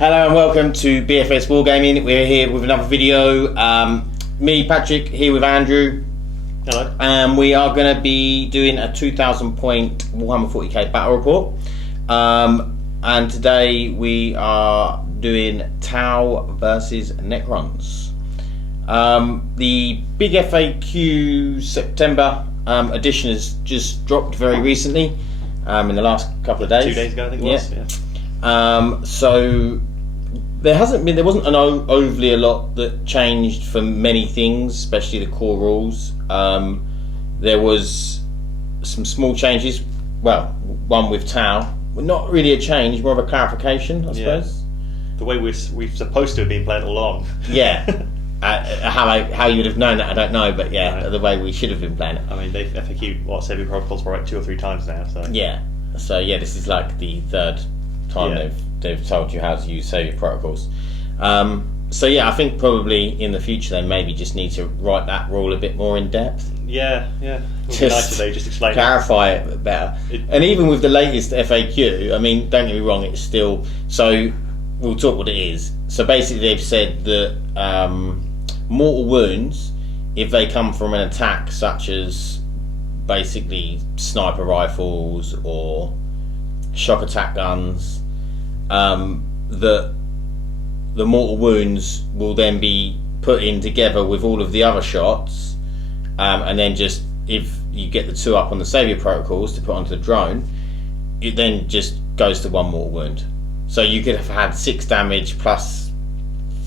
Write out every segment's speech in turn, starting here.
Hello and welcome to BFS Wargaming. We're here with another video. Me, Patrick, here with Andrew. Hello. We are going to be doing a 2,000 point Warhammer 40k battle report. And today we are doing Tau versus Necrons. The big FAQ September edition has just dropped very recently, in the last couple of days. 2 days ago, I think it was. Yeah. So there wasn't overly a lot that changed for many things, especially the core rules. There was some small changes. Well, one with Tau, not really a change, more of a clarification, I suppose. The way we're supposed to have been playing all along. Yeah. How you would have known that, I don't know, but yeah, Right. The way we should have been playing it. I mean, they've FAQ'd saving protocols for like 2 or 3 times now. So Yeah. So yeah, this is like the third time they've told you how to use savior protocols. So yeah, I think probably in the future they maybe just need to write that rule a bit more in depth. Yeah. It would be nice if they just explain clarify it better. And even with the latest FAQ, I mean, don't get me wrong, it's still, so we'll talk what it is. So basically they've said that mortal wounds, if they come from an attack such as basically sniper rifles or shock attack guns, that the mortal wounds will then be put in together with all of the other shots, and then just, if you get the 2 up on the savior protocols to put onto the drone, it then just goes to 1 mortal wound. So you could have had 6 damage plus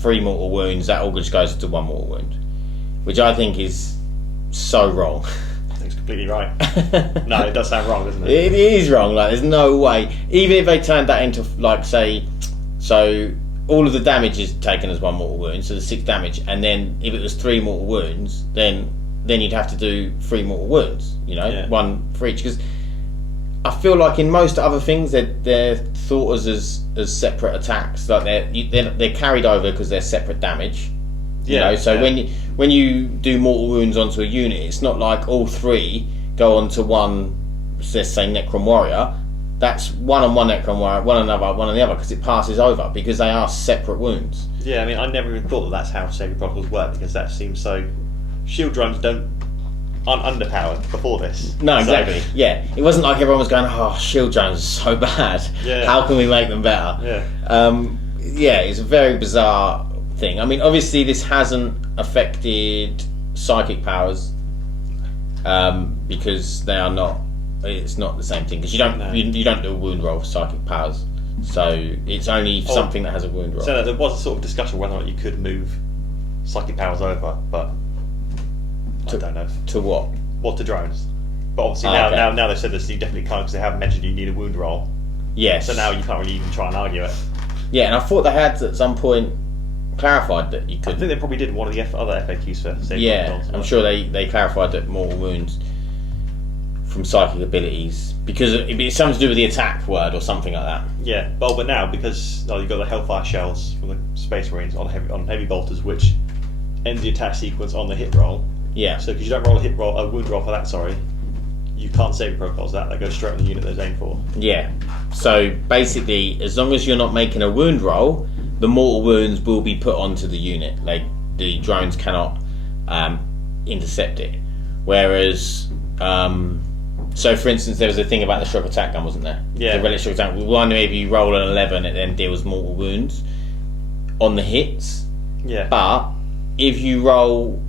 3 mortal wounds, that all just goes to 1 mortal wound, which I think is so wrong. It's completely right. No, it does sound wrong, doesn't it? It is wrong. Like, there's no way. Even if they turned that into, like, say, so all of the damage is taken as 1 mortal wound, so the 6 damage, and then if it was 3 mortal wounds, then you'd have to do 3 mortal wounds. You know, Yeah. 1 for each. Because I feel like in most other things they're thought as separate attacks. Like they're carried over because they're separate damage. You know, so when you do mortal wounds onto a unit, it's not like all 3 go onto one, let's say Necron Warrior. That's one on one Necron Warrior, one on the other, because it passes over, because they are separate wounds. Yeah, I mean, I never even thought that's how saving protocols work, because that seems so. Shield drones aren't underpowered before this. No, exactly. So, yeah, it wasn't like everyone was going, "Oh, shield drones are so bad. Yeah. How can we make them better?" Yeah. Yeah, it's a very bizarre thing. I mean, obviously this hasn't affected psychic powers, because they are not. It's not the same thing, because you don't do a wound roll for psychic powers, so it's only something that has a wound roll. So there was a sort of discussion whether or not you could move psychic powers over, but I don't know. To what? What, to drones? But obviously now they've said this, you definitely can't, because they have mentioned you need a wound roll. Yes. So now you can't really even try and argue it. Yeah, and I thought they had at some point clarified that you could. I think they probably did in one of the other FAQs for saving protocols. I'm sure they clarified that mortal wounds from psychic abilities, because it's something to do with the attack word or something like that. Yeah, but now, because you've got the Hellfire shells from the Space Marines on heavy bolters, which ends the attack sequence on the hit roll. Yeah. So because you don't roll a wound roll for that, you can't save protocols that goes straight on the unit they're aimed for. Yeah. So basically, as long as you're not making a wound roll, the mortal wounds will be put onto the unit. Like, the drones cannot intercept it. Whereas, so for instance, there was a thing about the shock attack gun, wasn't there? Yeah. The relic shock attack. One, if you roll an 11, it then deals mortal wounds on the hits. Yeah. But if you roll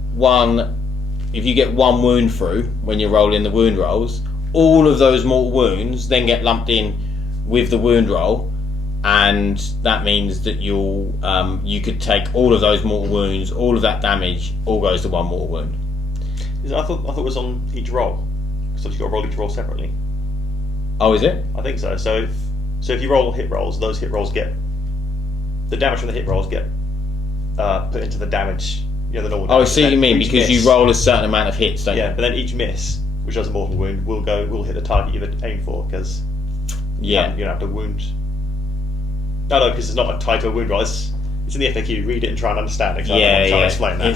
if you get 1 wound through when you're rolling the wound rolls, all of those mortal wounds then get lumped in with the wound roll, and that means that you could take all of those mortal wounds, all of that damage, all goes to 1 mortal wound. I thought it was on each roll, so you've got to roll each roll separately. Oh, is it? I think so. So if you roll hit rolls, those hit rolls get the damage from the hit rolls get put into the damage. The normal damage. I see what you mean, because you roll a certain amount of hits, don't you? Yeah, but then each miss, which does a mortal wound, will hit the target you've aimed for, because you don't have to wound. No, because it's not a tied to a wound roll. It's in the FAQ. Read it and try and understand it. I'm trying to explain that.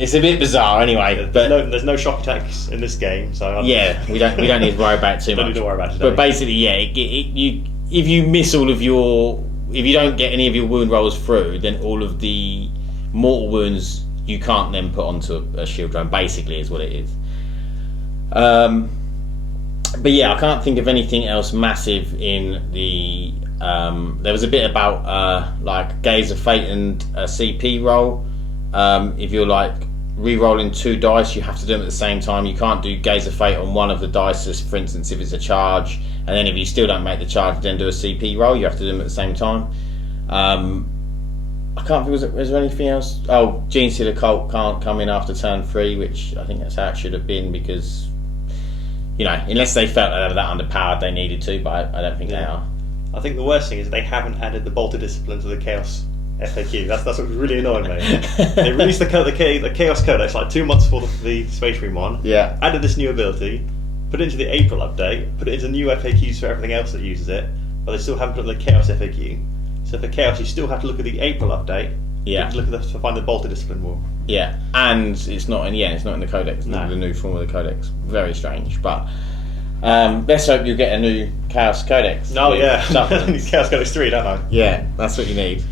It's a bit bizarre anyway. But there's no shock attacks in this game, so we don't need to worry about it too much. Don't need to worry about it. But basically, if you miss all of your if you don't get any of your wound rolls through, then all of the mortal wounds you can't then put onto a shield drone, basically, is what it is. But yeah, I can't think of anything else massive in the... there was a bit about like Gaze of Fate and a CP roll. If you're like re-rolling 2 dice, you have to do them at the same time. You can't do Gaze of Fate on one of the dice, for instance, if it's a charge, and then if you still don't make the charge, then do a CP roll. You have to do them at the same time. I can't think, was there anything else? Oh, Gene Sealer Cult can't come in after turn 3, which I think that's how it should have been, because, you know, unless they felt they were that underpowered, they needed to, but I don't think they are. I think the worst thing is they haven't added the Bolter Discipline to the Chaos FAQ. That's what really annoying me. They released the Chaos Codex like 2 months before the Space Marine one. Yeah. Added this new ability, put it into the April update, put it into new FAQs for everything else that uses it, but they still haven't put it in the Chaos FAQ. So for Chaos, you still have to look at the April update. Yeah. To look at to find the Bolter Discipline rule. Yeah, and it's not in the Codex. No. The new form of the Codex. Very strange, but let's hope you get a new Chaos Codex. Oh yeah, supplements. Chaos Codex 3, don't I? Yeah, that's what you need.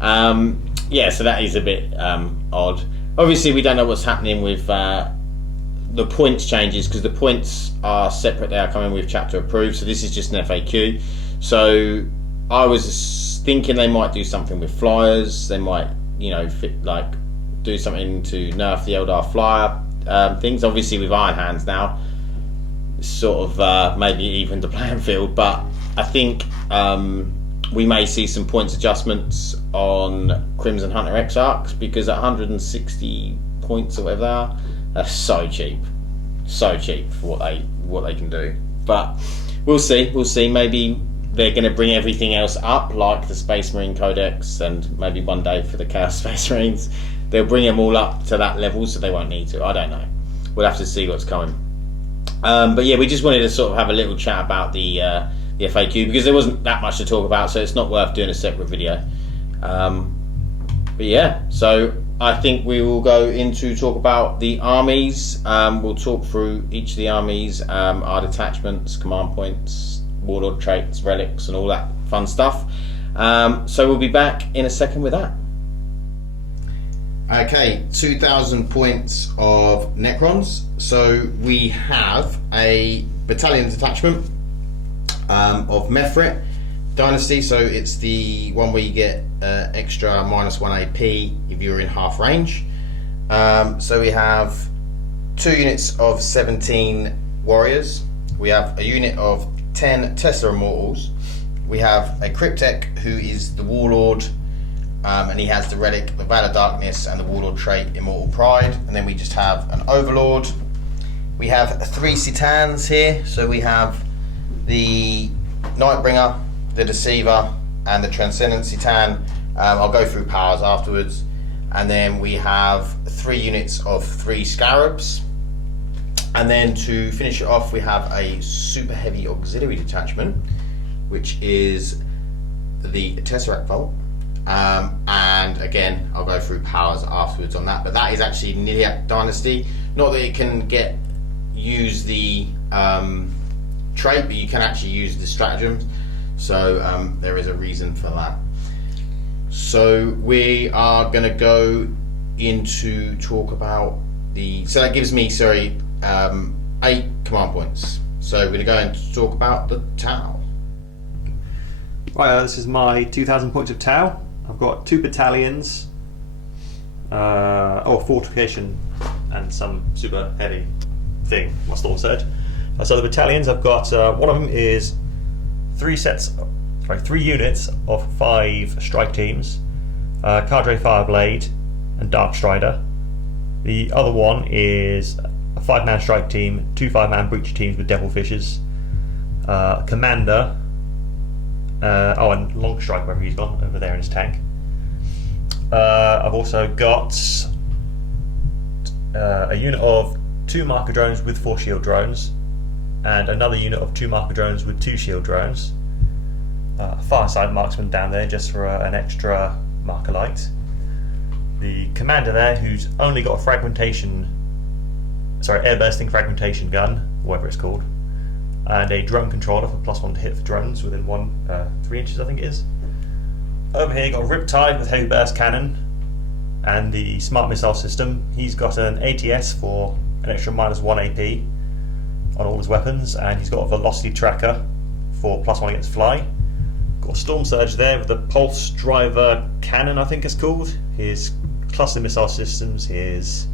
Yeah, so that is a bit odd. Obviously, we don't know what's happening with the points changes, because the points are separate. They are coming with chapter approved, so this is just an FAQ. So I was thinking they might do something with flyers. They might, you know, do something to nerf the Eldar flyer things. Obviously, with Iron Hands now, it's sort of maybe even the playing field. But I think we may see some points adjustments on Crimson Hunter Exarchs, because at 160 points or whatever they are, that's so cheap for what they can do. But we'll see. Maybe they're going to bring everything else up, like the Space Marine Codex, and maybe one day for the Chaos Space Marines, they'll bring them all up to that level, so they won't need to. I don't know. We'll have to see what's coming. But yeah, we just wanted to sort of have a little chat about the FAQ, because there wasn't that much to talk about, so it's not worth doing a separate video. But yeah, so I think we will go into talk about the armies. We'll talk through each of the armies, our detachments, command points, warlord traits, relics, and all that fun stuff. So we'll be back in a second with that. Okay, 2,000 points of Necrons. So we have a battalion detachment of Mefrit Dynasty. So it's the one where you get extra -1 AP if you're in half range. So we have 2 units of 17 warriors. We have a unit of 10 Tesla Immortals. We have a Cryptek, who is the Warlord, and he has the relic, the Valor Darkness, and the Warlord trait, Immortal Pride. And then we just have an Overlord. We have 3 Citans here. So we have the Nightbringer, the Deceiver, and the Transcendent Citan. I'll go through powers afterwards. And then we have 3 units of 3 Scarabs. And then to finish it off, we have a super heavy auxiliary detachment, which is the Tesseract Vault. And again, I'll go through powers afterwards on that. But that is actually Niliac Dynasty. Not that it can use the trait, but you can actually use the stratagems. So there is a reason for that. So we are going to go into talk about so that gives me, 8 command points. So we're going to go and talk about the Tau. Right, this is my 2,000 points of Tau. I've got 2 battalions, fortification, and some super heavy thing, what's the all said. So the battalions, I've got, one of them is 3 units of 5 strike teams, Cadre Fireblade and Dark Strider. The other one is a 5-man strike team, 2 5-man breach teams with Devilfishes, Commander, and Long Strike, wherever he's gone, over there in his tank. I've also got a unit of 2 marker drones with 4 shield drones, and another unit of 2 marker drones with 2 shield drones. Fireside marksman down there just for an extra marker light. The commander there, who's only got a airbursting fragmentation gun, whatever it's called, and a drone controller for +1 to hit for drones within 3 inches, I think it is. Over here, you've got a Riptide with heavy burst cannon and the smart missile system. He's got an ATS for an extra -1 AP on all his weapons, and he's got a velocity tracker for +1 against fly. Got a Storm Surge there with the pulse driver cannon, I think it's called. His cluster missile systems, his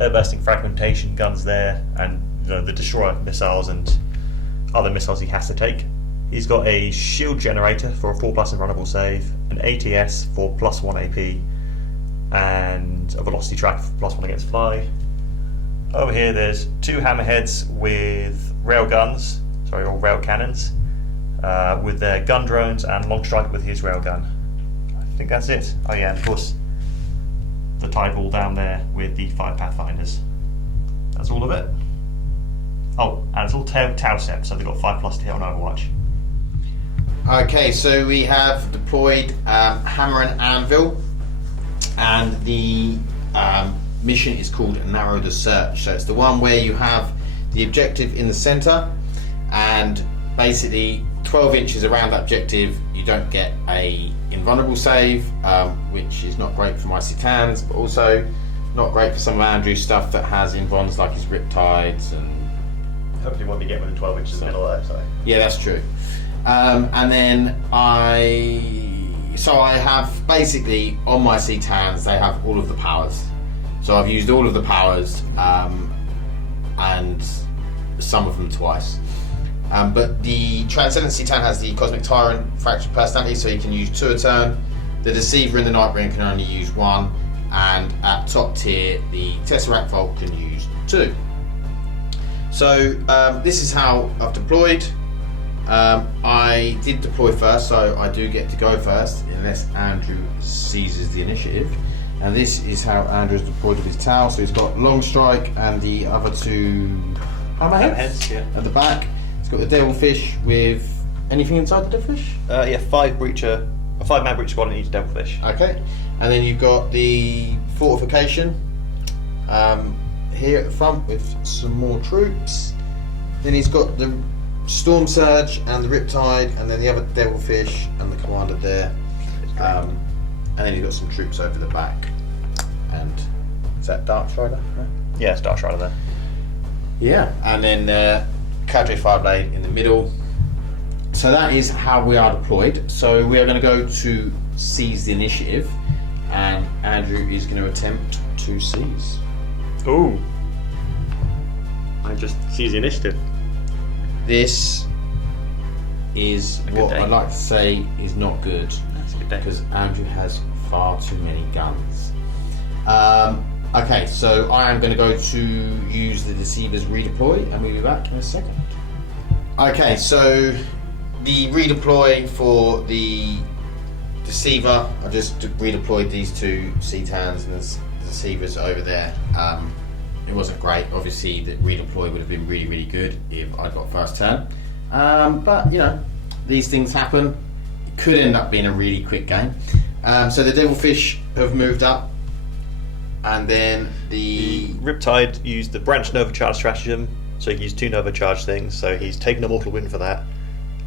air bursting fragmentation guns there, and the destroyer missiles and other missiles he has to take. He's got a shield generator for a 4+ invulnerable save, an ATS for +1 AP, and a velocity tracker for +1 against fly. Over here there's 2 hammerheads with rail guns, or rail cannons, with their gun drones, and long striker with his rail gun. I think that's it. Oh yeah, and of course the tide wall down there with the 5 pathfinders. That's all of it. Oh, and it's all Tau set, so they've got 5+ to hit on Overwatch. Okay, so we have deployed Hammer and Anvil, and the mission is called Narrow the Search. So it's the one where you have the objective in the centre, and basically 12 inches around that objective you don't get a invulnerable save, which is not great for my Citans, but also not great for some of Andrew's stuff that has invons like his Riptides and... Hopefully won't be getting within 12 inches in the middle there, so... Yeah, that's true. And then I have basically on my Citans, they have all of the powers. So I've used all of the powers, and some of them twice. But the Transcendent Citan has the Cosmic Tyrant fractured personality, so you can use 2 a turn. The Deceiver and the Nightbringer can only use 1, and at top tier, the Tesseract Vault can use 2. So this is how I've deployed. I did deploy first, so I do get to go first, unless Andrew seizes the initiative. And this is how Andrew's deployed with his Tau. So he's got Long Strike and the other 2 hammerheads at the back. He's got the Devilfish with anything inside the Devilfish? Yeah, 5 breacher, a 5-man breacher squad and each Devilfish. Okay, and then you've got the Fortification here at the front with some more troops. Then he's got the Storm Surge and the Riptide, and then the other Devilfish and the commander there. And then he's got some troops over the back. And is that Dark Strider? Right? Yeah, it's Dark Strider there. Yeah, and then Cadre Fireblade in the middle. So that is how we are deployed. So we are going to go to seize the initiative, and Andrew is going to attempt to seize. Ooh. I just seize the initiative. This is what day. I'd like to say is not good. That's a good day. Because Andrew has far too many guns. Okay, so I am going to go to use the Deceiver's redeploy, and we'll be back in a second. Okay, so the redeploy for the Deceiver, I just redeployed these 2 Citans and the Deceivers over there. It wasn't great. Obviously, the redeploy would have been really, really good if I got first turn. But, you know, these things happen. It could end up being a really quick game. So the Devilfish have moved up. And then the Riptide used the Branch Nova Charge stratagem, so he used 2 Nova Charge things, so he's taken a mortal win for that.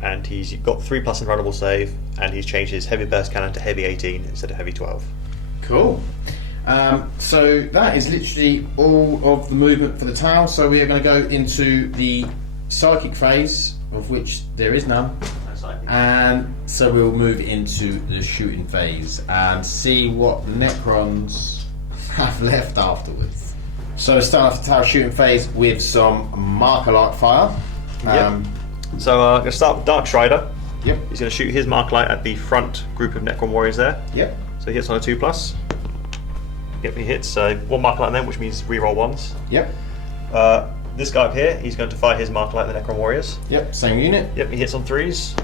And he's got 3+ invulnerable save, and he's changed his heavy burst cannon to heavy 18 instead of heavy 12. Cool. So that is literally all of the movement for the Tau. So we are going to go into the psychic phase, of which there is none. And so we'll move into the shooting phase and see what Necrons have left afterwards. So we start off the Tau shooting phase with some marker light fire. Yep. So I'm going to start with Dark Strider. Yep. He's going to shoot his mark light at the front group of Necron warriors there. Yep. So he hits on a 2+. Yep, he hits 1 mark light on them, which means reroll 1s. Yep. This guy up here, he's going to fire his mark light at the Necron warriors. Yep. Same unit. Yep, he hits on 3s.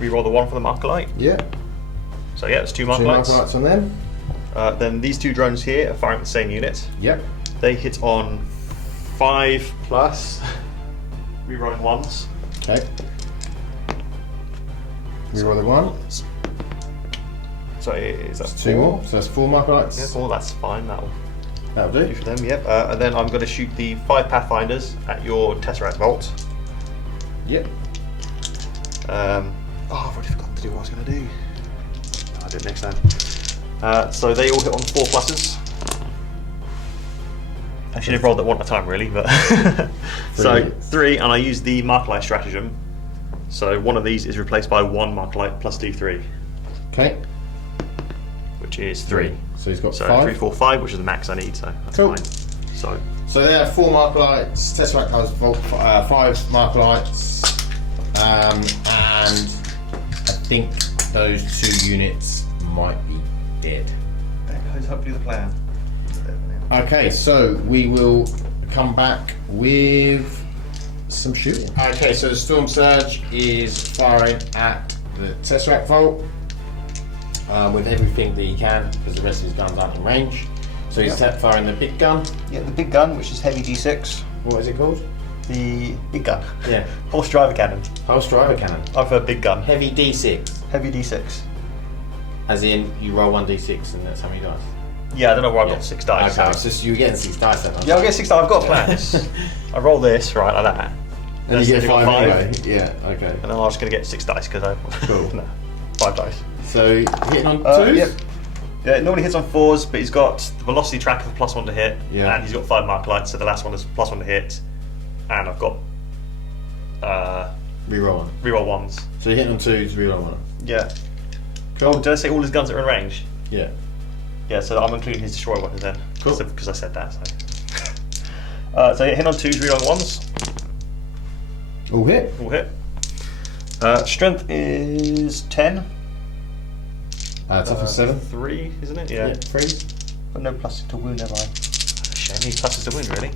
Reroll the 1 for the marker light. Yep. So yeah, it's 2 marker 2 lights. marker lights on them. Then these 2 drones here are firing at the same unit. Yep. They hit on 5+. Rerolling 1s. Okay. Reroll the 1. So is that 2 more? So that's 4 marker lights. Yeah, 4. That's fine. That'll do for them. Yep. And then I'm going to shoot the 5 pathfinders at your Tesseract Vault. Yep. I've already forgotten to do what I was going to do. I did next time. So they all hit on 4 pluses. I should have rolled that one at a time, really, but so 3, and I use the Marklight stratagem. So one of these is replaced by 1 Marklight plus D3. Okay. Which is 3. So he's got 5. 3, 4, 5, which is the max I need. So that's cool. Fine. So there are 4 Marklights. Tesseract has 5 Marklights, and I think those 2 units might be dead. That goes hopefully the plan. Okay, so we will come back with some shooting. Okay, so the Storm Surge is firing at the Tesseract Vault with everything that he can, because the rest of his guns aren't in range. So he's firing the big gun. Yeah, the big gun, which is heavy D6. What is it called? The big gun. Yeah. Horse driver cannon. Horse driver cannon. I've heard big gun. Heavy D6. Heavy D6. As in, you roll 1d6 and that's how many dice? Yeah, I don't know where I've got 6 dice. Okay, So. so you're getting 6 dice then. Yeah, I'll get 6 dice. I've got plans. I roll this, right, like that. And you get 5 anyway. Yeah, okay. And then I'm just going to get 6 dice because I... Cool. No, 5 dice. So, hitting on 2s? Yep. Yeah, it normally hits on 4s, but he's got the velocity tracker for +1 to hit, yeah. and he's got 5 Marklights, so the last one is +1 to hit, and I've got reroll 1. Reroll 1s. So you're hitting on 2s, reroll 1. Yeah. Cool. Oh, did I say all his guns are in range? Yeah. Yeah, so I'm including his destroyer weapons then. Cool. Because I said that. So, so hit on 2s, reroll 1s. All hit. All hit. Strength is 10. Toughness 7. 3, isn't it? Yeah. 3. But no plus to wound, have I? Shame, need pluses to wound, really.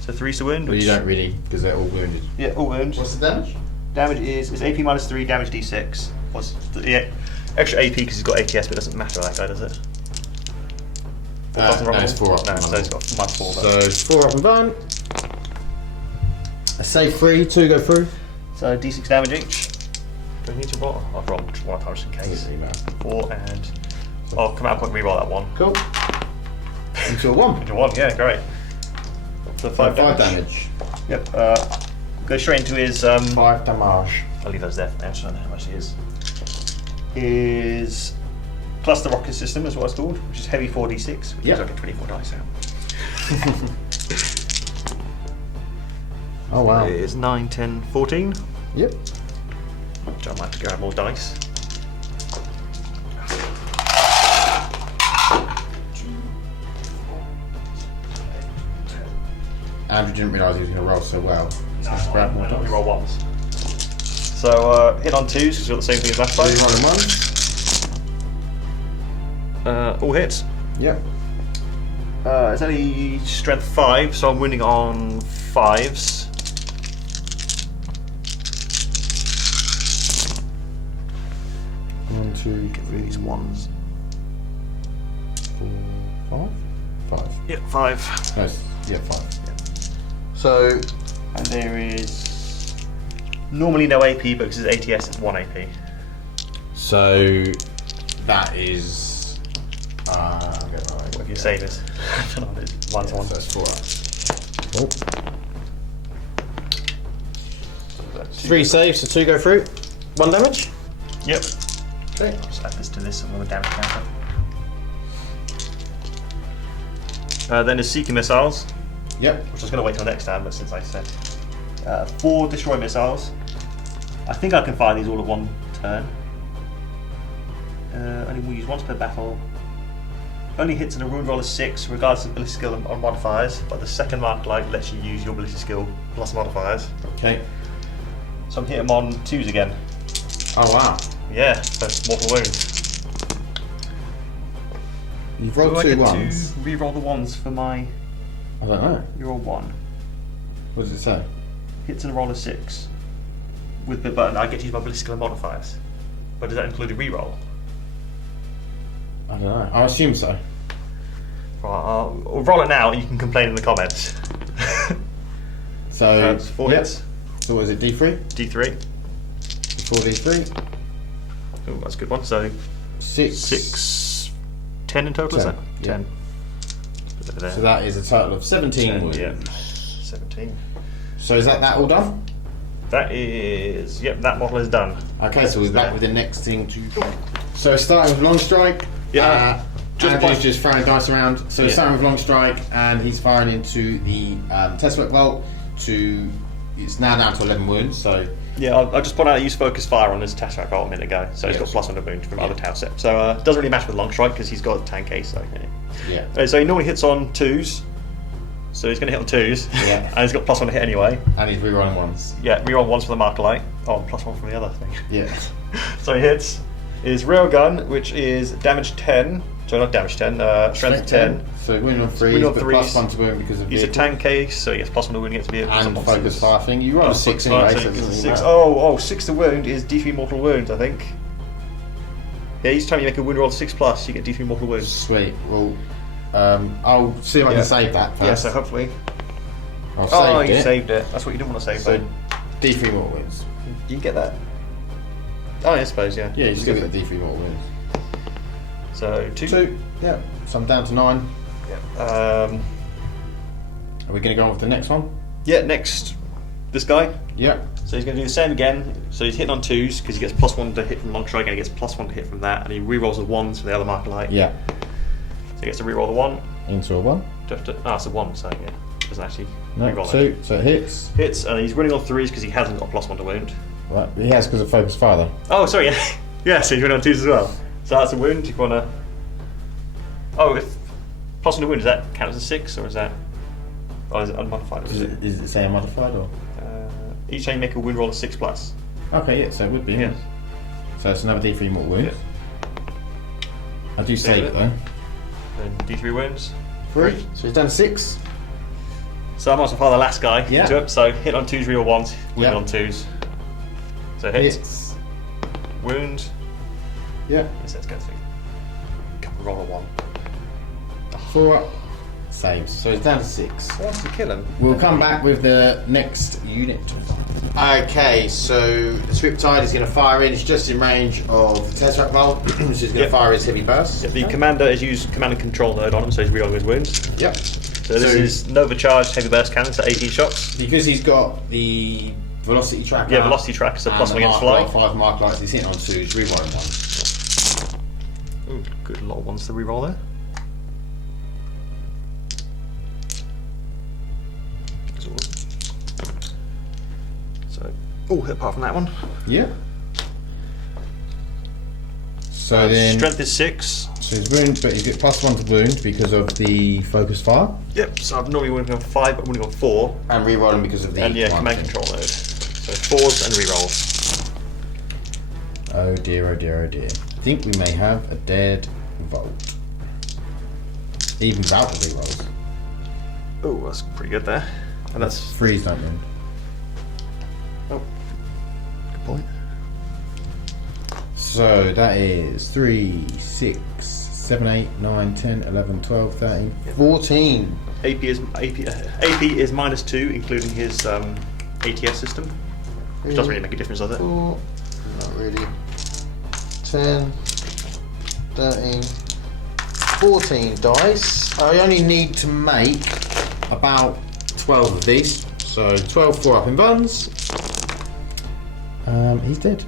So 3's to wound. Well, you don't really, because they're all wounded. Yeah, all wounds. What's the damage? Damage is AP -3, damage D6. What's the extra AP because he's got ATS, but it doesn't matter that guy, does it? No, it's 4 up. No, so he's got -4. So it's 4 up and done. I say 3, 2 go through. So D6 damage each. Do I need to roll? I've rolled one time just in case. 4 and I'll come out quick and reroll that one. Cool. Into a 1. Into 1, yeah, great. So 5 damage. Yep. Go straight into his 5 damage. I'll leave those there for now, so I don't know how much it is. Is plus the rocket system is what it's called, which is heavy 4d6, which is like a 24 dice out. Oh wow. It is 9, 10, 14. Yep. Which I might have to grab more dice. Andrew didn't realise he was going to roll so well. So let's grab more dice. We roll 1s. So hit on 2s because we've got the same thing as last time. Rolling 1. All hits. Yep. It's only strength 5, so I'm winning on 5s. One, two, Get rid of these 1s. 4, 5? 5. Yep, 5. No, yeah, 5. Yeah. So, And there is normally no AP, but because it's ATS, it's 1 AP. so that is. I'm getting right. What if your save is? I don't know, it's 1 to 1. So it's 4 up. Cool. 3 saves, so 2 go through. 1 damage? Yep. Okay. I'll just add this to this and we'll damage counter. Then there's Seeker Missiles, Yep. which I was going to wait till next time, but since I said 4 Destroy Missiles. I think I can fire these all at 1 turn. Only we'll use once per battle. Only hits in a wound roll of 6, regardless of ballistic skill or modifiers, but the second Marklight lets you use your ballistic skill plus modifiers. Okay. So I'm hitting them on 2s again. Oh wow. Yeah, so mortal wounds. You've rolled Do I 2 get ones. to re-roll the 1s for my... I don't know. You roll 1. What does it say? Hits in a roll of 6. With the button, I get to use my ballistic skill and modifiers. But does that include a re-roll? I don't know. I assume so. Right, I'll roll it now and you can complain in the comments. So, It's 4 yep. hits. So what is it, D3? D3. 4D3. Oh, that's a good one. So 6. 10 in total, is 10, that? yeah. 10. Put that there. So that is a total of 17 10, wounds. yeah. 17. So is that all done? That is... Yep, that model is done. Okay, so we're back with the next thing to... So starting with long strike. Yeah. Andrew's just throwing dice around. So Yeah. starting with long strike, and he's firing into the Tesseract Bolt. It's now down to 11 wounds. So Yeah, I'll just point out I used focus fire on his Tesseract Bolt a minute ago, so he's got +1 to wound from other tower set. So it doesn't really matter with long strike because he's got a tank case. So yeah. So he normally hits on 2s, so he's going to hit on 2s. Yeah. And he's got +1 to hit anyway. And he's rerolling ones. Yeah, reroll 1s for the marker light. Oh, and +1 from the other thing. Yeah. So he hits his railgun, which is damage 10. So not damage 10, strength 10. So wound on 3s, Wound on but threes. +1 to wound because of He's a vehicle. tank case, so he gets +1 to wound against vehicles. And focus fire thing. You roll a 6 anyway, so it doesn't really 6. matter. Oh, 6 to wound is D3 mortal wounds, I think. Yeah, each time you make a wound roll of 6+, you get D3 mortal wounds. Sweet. Well, I'll see if I can save that first. Yeah, so hopefully. I'll Oh, save you it. saved it. That's what you didn't want to save, So though. D3 mortal wounds. You can get that. Oh, I suppose, yeah. Yeah, you just get the D3 mortal wounds. So, 2. 2. Yeah. So I'm down to 9. Yeah. Are we going to go on with the next one? Yeah, next, this guy. Yeah. So he's going to do the same again. So he's hitting on 2s because he gets +1 to hit from long strike and he gets +1 to hit from that, and he rerolls the 1s for the other marker light. Yeah. So he gets to reroll the 1. Into a 1. It's a 1, so yeah, doesn't actually No, reroll 2. it. So it hits. Hits, and he's running on 3s because he hasn't got +1 to wound. Right. He has because of focus fire though. Oh, sorry, yeah. Yeah, so he's running on 2s as well. So that's a wound. You want to. Oh, if +1 to wound, does that count as a 6 or is that. Oh, is it unmodified? Or Is it say modified or? Each time you make a wound roll of 6+. Okay, yeah, so it would be. Yeah. So it's another D3 mortal wound. I do save it though. Then D3 wounds. 3. So he's done 6. So I might as well fire the last guy. Yeah. into it. So hit on 2s, reroll 1s, wound Yeah. on 2s. So hit, Hits. wound. Yeah. Yes, let's go through. Couple roll a 1. 4 up. Saves. So he's down to 6. Wants to kill him. We'll come back with the next unit. Okay, so the Riptide is going to fire in. It's just in range of Tesseract Bolt, so he's going to Yep. fire his heavy burst. Yeah, the commander has used command and control node on him, so he's rerolling his wounds. Yep. So this is Nova charged heavy burst cannon, so 18 shots. Because he's got the velocity tracker. Yeah, velocity tracker, so and +1 the against mark fly. light, 5 mark lights. He's hitting on 2s, rerolling 1. Ooh, good lot of ones to reroll there. So, apart from that one. Yeah. So then, Strength is 6. so his wound, but he's got +1 to wound because of the focus fire, Yep, so I'm normally winning on 5, but I'm winning on 4. and rerolling because of the. And yeah, command thing. control node. So 4s and reroll. Oh dear, oh dear, oh dear. I think we may have a dead Volt. Even without the rerolls. Oh, that's pretty good there. And that's. Freeze, don't you? Oh, good point. So that is 3, 6, 7, 8, 9, 10, 11, 12, 13, 14. AP is -2, including his ATS system, which doesn't really make a difference, does it? 4, not really. 10, 13, 14 dice. I only need to make about 12 of these. So 12 4-up in buns. He's dead.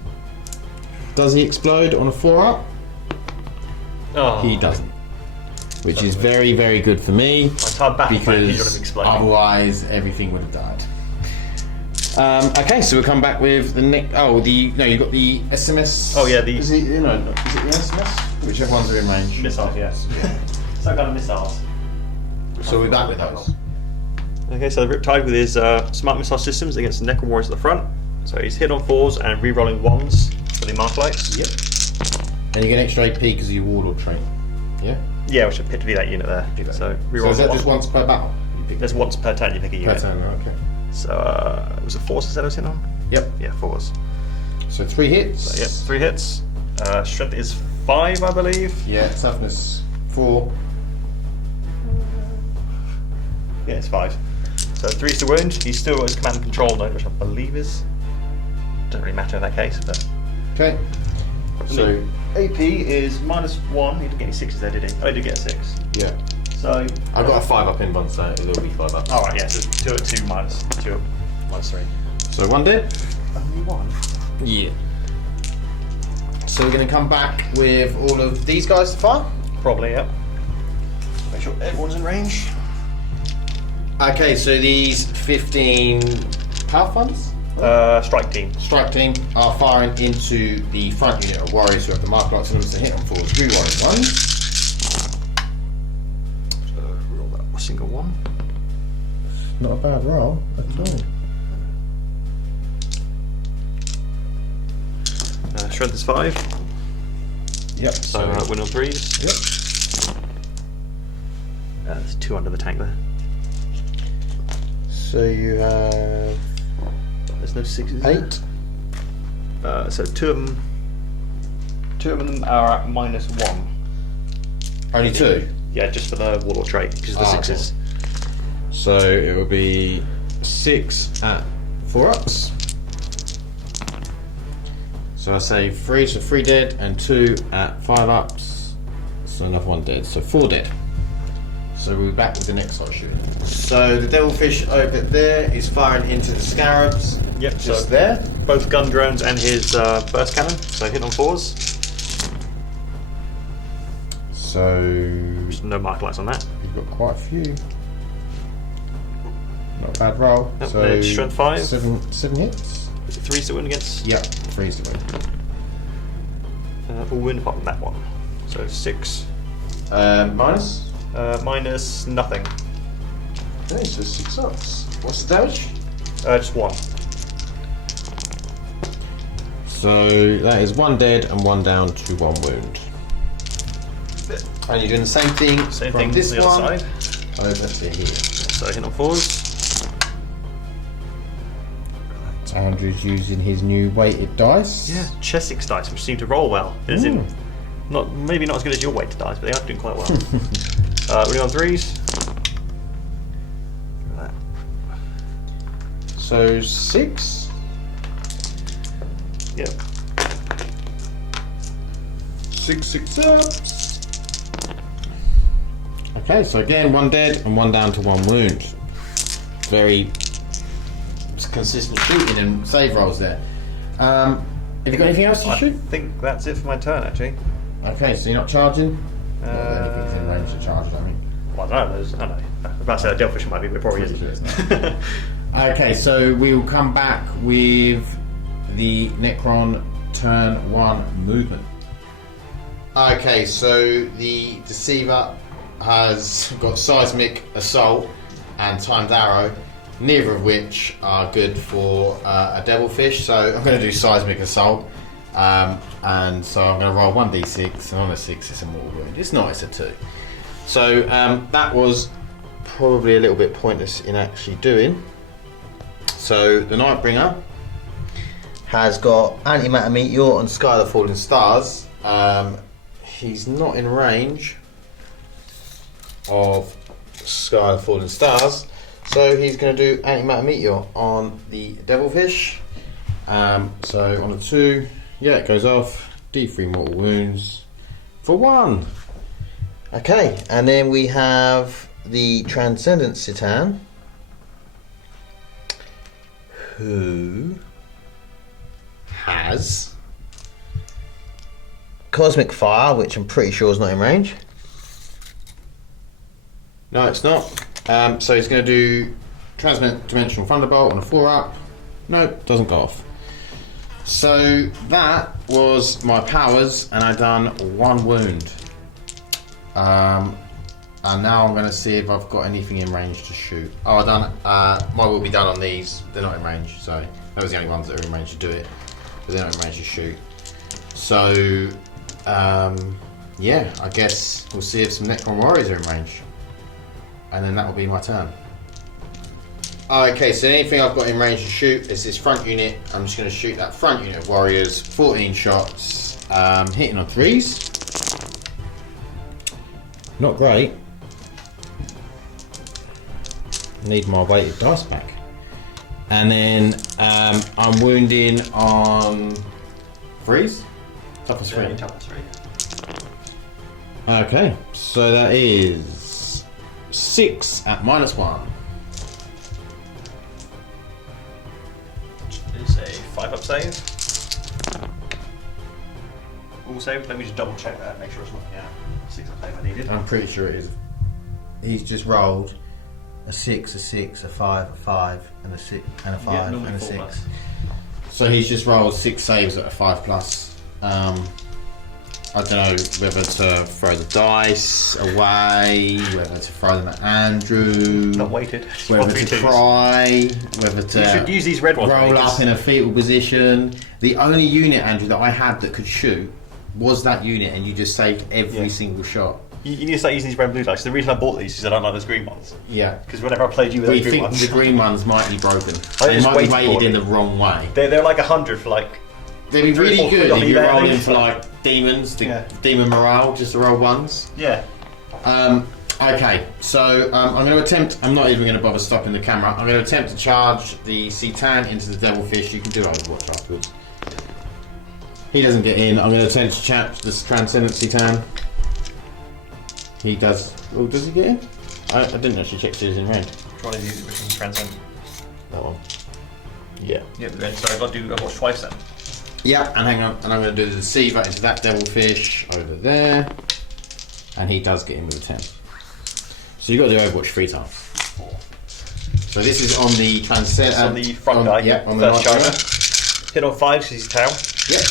Does he explode on a 4-up? Oh, He doesn't. Which is very, very good for me. My entire battle plan is Because going to explode. otherwise everything would have died. Okay, so we'll come back with the next. Oh, you've got the SMS. Oh, yeah, Is it the SMS? Whichever ones are in range. Missiles, yes. Some kind of missiles. So we're back with those. Okay, so the Riptide with his smart missile systems against the Necron Warriors at the front. So he's hit on 4s and re-rolling 1s for the mark lights. Yep. And you get extra AP because of your Warlord trait. Yeah? Yeah, which would pick to be that unit there. So So re-roll is that one. just once per battle? There's once per turn you pick a Per unit. turn, okay. So was it 4s instead I was hitting on? Yep. Yeah, 4s. So 3 hits. So, yeah, 3 hits. Strength is 5, I believe. Yeah, toughness 4. Yeah, it's 5. So 3's to wound. He's still at his command and control node, which I believe is. Doesn't really matter in that case, but. Okay. So, AP is -1. He didn't get any 6s there, did he? Oh, he did get a 6. yeah. So. I've got a 5-up in bun, so it'll be 5 up. Alright, yeah, so 2 at 2 minus 2 minus 3. So 1 dead. Only 1? Yeah. so we're going to come back with all of these guys to fire. Probably, yeah. Make sure everyone's in range. Okay, so these 15 power funds? Strike team. Strike team are firing into the front unit of warriors who have the mark blocks on them to hit on 4 3 warriors 1. So roll that a single one. Not a bad roll at all. Strength is 5. Yep. So win on 3s. Yep. There's 2 under the tank there. So you have There's no 6s. 8. So 2 of them are at -1. Only 2. Yeah, just for the warlord trait because of the 6s. So it will be 6 at 4 ups. So I say 3, so 3 dead, and 2 at 5 ups. So another 1 dead, so 4 dead. So we'll be back with the next lot shooting. So the devilfish over there is firing into the scarabs. Yep, Just so there. both gun drones and his burst cannon, so hit on 4s. So Just no mark lights on that. you've got quite a few. Not a bad roll. Yep, So strength 5. 7 hits. Is it 3s to win against? Yep, 3's to win. All win apart from that one. So 6. Minus? Minus nothing. Okay, so 6 ups. What's the damage? Just 1. So that is 1 dead and 1 down to 1 wound. And you're doing the same thing Same from thing this on the one other side. over to here. So hit on 4s. Andrew's using his new weighted dice. Yeah, Chessex dice, which seem to roll well. As in, maybe not as good as your weighted dice, but they are doing quite well. Winning on 3s. So 6. Yep. 6 ups. Okay, so again 1 dead and 1 down to 1 wound. Very consistent shooting and save rolls there. Have you got anything else to I shoot? think that's it for my turn, actually. Okay, so you're not charging? Not that anything's in range to charge, I mean. Well, I don't know. I don't know. I was about to say a Delphish might be, but it probably isn't. Okay, so we will come back with the Necron turn 1 movement. Okay, so the Deceiver has got Seismic Assault and Timed Arrow, neither of which are good for a Devilfish, so I'm going to do Seismic Assault. And so I'm going to roll 1d6, and on a 6 it's a mortal wound. It's not, it's a 2. So that was probably a little bit pointless in actually doing. So the Nightbringer has got Antimatter Meteor and Sky of the Falling Stars. He's not in range of Sky of the Falling Stars, so he's going to do Antimatter Meteor on the Devilfish. So on a 2, yeah, it goes off. D3 mortal wounds for 1. Okay, and then we have the Transcendent Citan, who has Cosmic Fire, which I'm pretty sure is not in range. No, it's not. So he's going to do Transdimensional Thunderbolt on a 4 up. No, doesn't go off. So that was my powers, and I done 1 wound. And now I'm going to see if I've got anything in range to shoot. Oh, I done. Mine will be done on these. They're not in range, so those are the only ones that are in range to do it, but they're not in range to shoot. So yeah, I guess we'll see if some Necron Warriors are in range, and then that will be my turn. Okay, so anything I've got in range to shoot is this front unit. I'm just going to shoot that front unit of warriors, 14 shots, hitting on 3s. Not great. Need my weighted dice back. And then I'm wounding on 3s. Toughness 3. Toughness 3. Okay, so that is 6 at -1. It's a 5 up save. all saved? Let me just double check that, make sure it's not 6 of save I needed. I'm pretty sure it is. He's just rolled a 6, a 6, a 5, a 5, and a 6, and a 5, and a 6. Plus. So he's just rolled 6 saves at a 5 plus. I don't know whether to throw the dice away, whether to throw them at Andrew, Not weighted. whether to cry, whether to You should use these red ones. roll up in a fetal position. The only unit, Andrew, that I had that could shoot was that unit, and you just saved every single shot. You need to start using these red and blue dice. The reason I bought these is I don't like those green ones. Yeah. Because whenever I played you with We those green think ones, the green ones might be broken. I They just might be waited weighted for in them. the wrong way. they're like 100 for like. They'd be 3 or really 4 good quid if off you eBay, roll I in think. for like demons, the Yeah. demon morale, just to roll ones. Yeah. Okay, so I'm going to attempt. I'm not even going to bother stopping the camera. I'm going to attempt to charge the Citan into the Devilfish. You can do Overwatch afterwards. He doesn't get in. I'm going to attempt to chat this Transcendent Citan. He does. Oh, does he get in? I didn't actually check if he was in range. Trying to use it with Transcend. That one. Yeah. Yeah, but then, sorry, I've got to do Overwatch twice then. Yeah, and hang on, and I'm going to do the Deceiver into that Devilfish over there, and he does get in with a 10. So you've got to do Overwatch 3 times. 4. So this is on the Transcend. It's on the front guy. Yeah, on first the right charger. Hit on 5 because he's tail. Yep.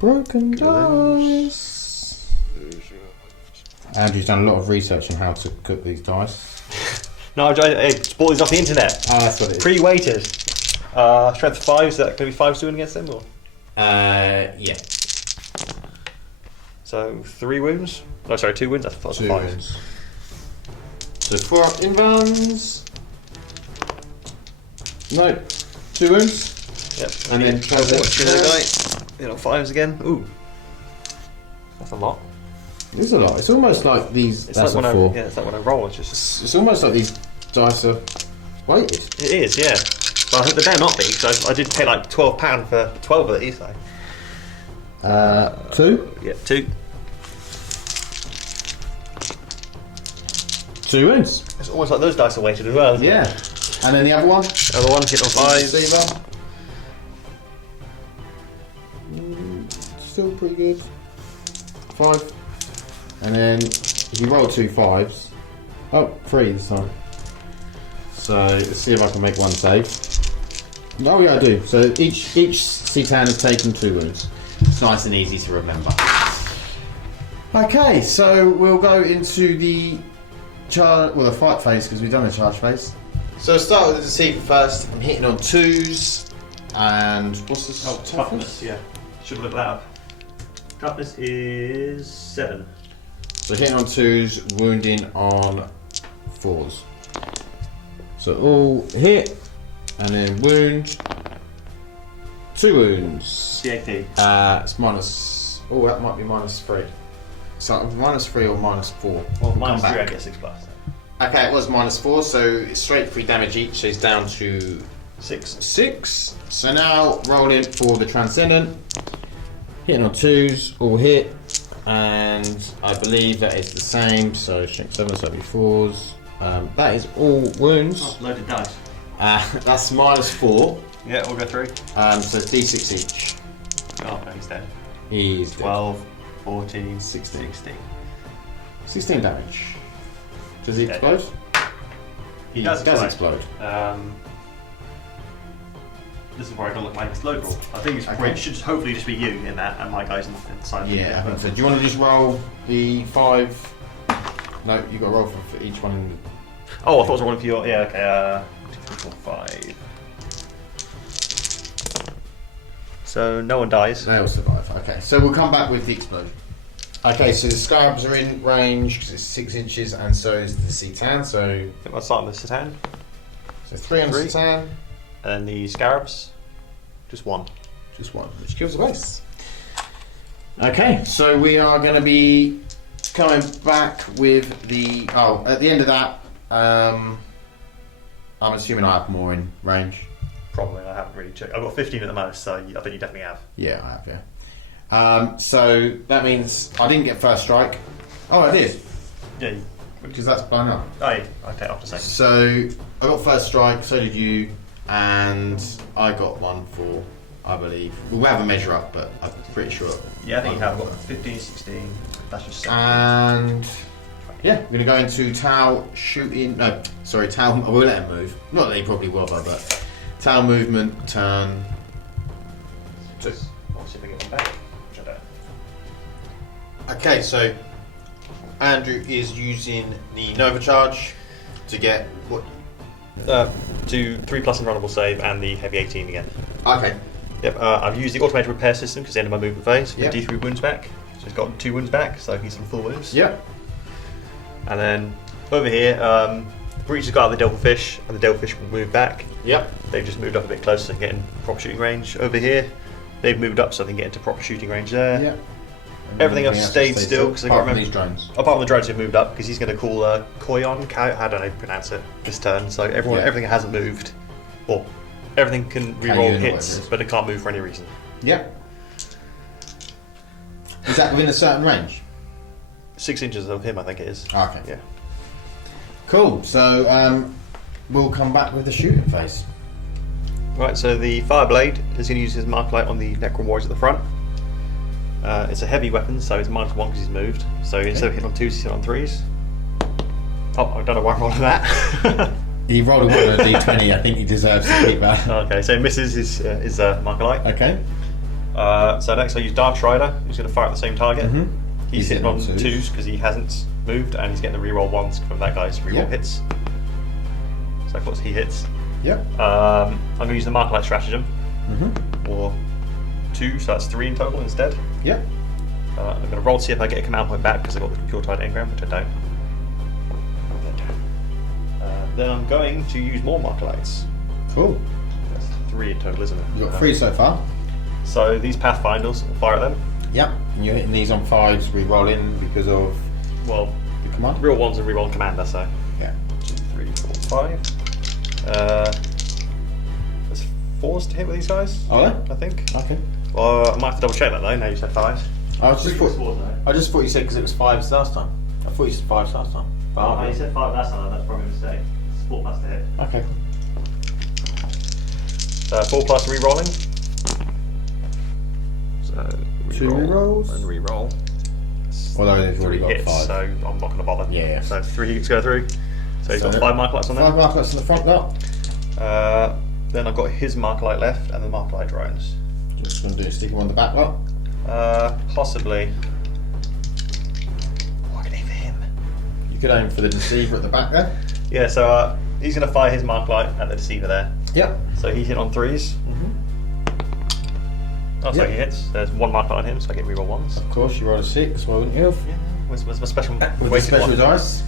Broken dice. Andrew's done a lot of research on how to cook these dice. No, I just bought these off the internet. Oh, that's what it is. Pre-weighted. Strength 5, is that going to be 5 doing against them? Or? Yeah. So 3 wounds? No, sorry, 2 wounds. I thought it was 2 5. wounds. So 4 up inbounds. No, 2 wounds. Yep. And then Overwatch the other guy. Hit on 5s again. Ooh. That's a lot. There's a lot. It's almost like these. It's That's like a when 4. it's like when I roll. It's just. It's almost like these dice are weighted. It is, yeah. But I think they better not be because I did pay like £12 for 12 of these. So. 2. Yeah, 2. 2 wounds. It's almost like those dice are weighted as well. Isn't Yeah. It? And then the other one. Other one hit on 5s. Deceiver. Still pretty good. 5. And then if you roll 2 5s. Oh, 3 this time. So let's see if I can make one save. Oh yeah, I do. So each Citan has taken 2 wounds. It's nice and easy to remember. Okay, so we'll go into the the fight phase because we've done the charge phase. So I'll start with the Deceiver first. I'm hitting on 2s. And what's this? Oh, toughness, yeah. Should have looked that up. Toughness is 7. So hitting on 2s, wounding on 4s. So all hit, and then wound. 2 wounds. CAP. It's minus. Oh, that might be -3. So -3 or -4. Well, We'll come -3 I back. get 6 plus. Okay, it was -4, so it's straight 3 damage each. So it's down to 6. 6. So now rolling for the Transcendent. Hitting on 2s, all hit, and I believe that is the same. So strength 7, so that'll be 4s. That is all wounds. Oh, loaded dice. That's -4. Yeah, we'll go through. So it's d6 each. Oh, no, he's dead. He's 12, 14, 16. 16. 16 damage. Does he Dead. explode? He does explode. This is where I got to look at my explode roll. I think it should hopefully just be you in that, and my guys inside. Yeah, I think so. Do you want to just roll the 5? No, you got to roll for each one. Oh, I thought it was one of your. Yeah, okay. 2, 3, 4, 5. So no one dies. They'll survive. Okay, so we'll come back with the explosion. Okay, so the scarabs are in range because it's 6 inches, and so is the Citan. So I think I'll start with the Citan. 3 on the 3. Citan. And the Scarabs, just 1. Just 1, which kills the base. Okay, so we are going to be coming back with the. Oh, at the end of that, I'm assuming I have more in range. Probably, I haven't really checked. I've got 15 at the most, so I think you definitely have. Yeah, I have, yeah. So that means I didn't get first strike. Oh, I did. Yeah. Because that's blown up. Oh, yeah. I'll take off a second. So I got first strike, so did you, and I got 1 for I believe. We'll have a measure up, but I'm pretty sure. Yeah, I think you have got 15, 16. That's just 17. And yeah, we're going to go into Tau shooting. No, sorry, Tau. We'll let him move. Not that he probably will, but Tau movement, turn 2. I'll see if I get them back. Which I don't. Okay, so Andrew is using the Nova Charge to get what? Do 3+ invulnerable save and the heavy 18 again. Okay. Yep, I've used the automated repair system because the end of my movement phase. Yep. D3 wounds back. So he's got 2 wounds back, so he's on full wounds. Yep. And then over here, Breach has got out the Devilfish, and the Devilfish will move back. Yep. They've just moved up a bit closer and get in proper shooting range. Over here, they've moved up so they can get into proper shooting range there. Yep. Everything else stayed still because I can't remember. These drones. Apart from the drones who've moved up, because he's going to call Koyon, I don't know how to pronounce it, this turn. So everything hasn't moved. Or everything can reroll hits, but it can't move for any reason. Yep. Is that within a certain range? 6 inches of him, I think it is. Okay. Yeah. Cool. So we'll come back with the shooting phase. Right, so the Fireblade is going to use his Mark Light on the Necron Warriors at the front. It's a heavy weapon, so it's -1 because he's moved. So instead of hitting on 2s, he's hitting on 3s. Oh, I don't know why I'm rolling that. He rolled a 1 on a d20. I think he deserves to keep that. Okay, so misses his Mark Light. Okay. So next I use Dark Strider, who's going to fire at the same target. Mm-hmm. He's hitting on 2s because he hasn't moved, and he's getting the reroll 1s from that guy's reroll hits. So of course he hits. Yep. I'm going to use the Mark Light stratagem. Mm-hmm. Or 2, so that's 3 in total instead. Yep. I'm going to roll to see if I get a command point back because I've got the Pure Tide engram, which I don't. Then I'm going to use more Mark Lights. Cool. That's 3 in total, isn't it? You've got 3 so far. So these Pathfinders, will fire at them. Yep. And you're hitting these on 5s, we roll in because of Well, the command? real 1s and reroll commander, so. Yeah. 2, 3, 4, 5. There's 4s to hit with these guys. Are there? I think. Okay. I might have to double check that though. Now you said 5s. I just thought you said because it was 5s last time. I thought you said 5s last time. Oh, you said 5 last time. That's probably a mistake. It's 4+ to hit. Okay. 4+ re-rolling. So 2 rerolls? and re-roll. Although they've already 3 got hits, 5. so I'm not going to bother. Yeah. So 3 hits go through. So he's got 5 Mark Lights on there. 5 Mark Lights on the front lot. Then I've got his Mark Light left and the Mark Light drones. Just going to do stick him on the back lot. Possibly. What can I aim for him? You could aim for the Deceiver at the back there. Yeah, so he's going to fire his Mark Light at the Deceiver there. Yep. So he hit on 3s. Oh, so he hits. There's 1 Mark Light on him, so I get reroll 1s. Of course, you roll a 6, why wouldn't you? Yeah. Where's my special With the weighted special one? dice.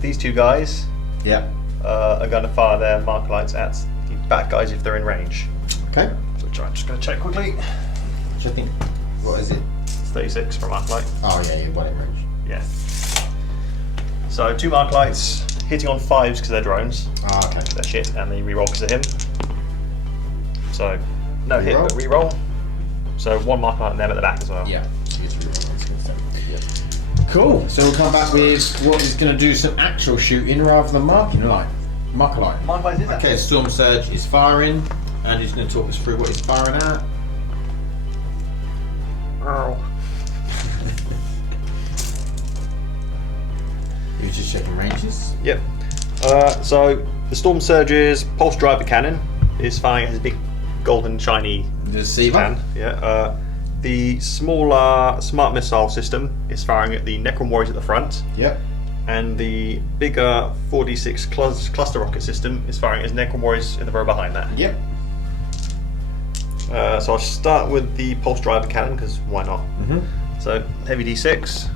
These 2 guys Yep. are going to fire their Mark Lights at the back guys if they're in range. Okay. Which I'm just going to check quickly. Which I think, what is it? It's 36 for a Mark Light. Oh yeah, you're well in range. Yeah. So 2 Mark Lights hitting on 5s because they're drones. Ah, okay. They're shit, and they reroll because of him. So no hit, but reroll. So 1 Mark Light on them at the back as well. Yeah. Cool. So we'll come back with what is going to do some actual shooting rather than marking light. Marker light. Mark Light is that? Okay, Storm Surge is firing, and he's going to talk us through what he's firing at. He was just checking ranges. Yep. So the Storm Surge's Pulse Driver Cannon is firing at his big golden shiny Deceiver. can. Yeah. The smaller Smart Missile system is firing at the Necron Warriors at the front. Yep. And the bigger 46 cluster rocket system is firing at his Necron Warriors in the row behind that. Yep. So I'll start with the Pulse Driver Cannon, because why not? So heavy D6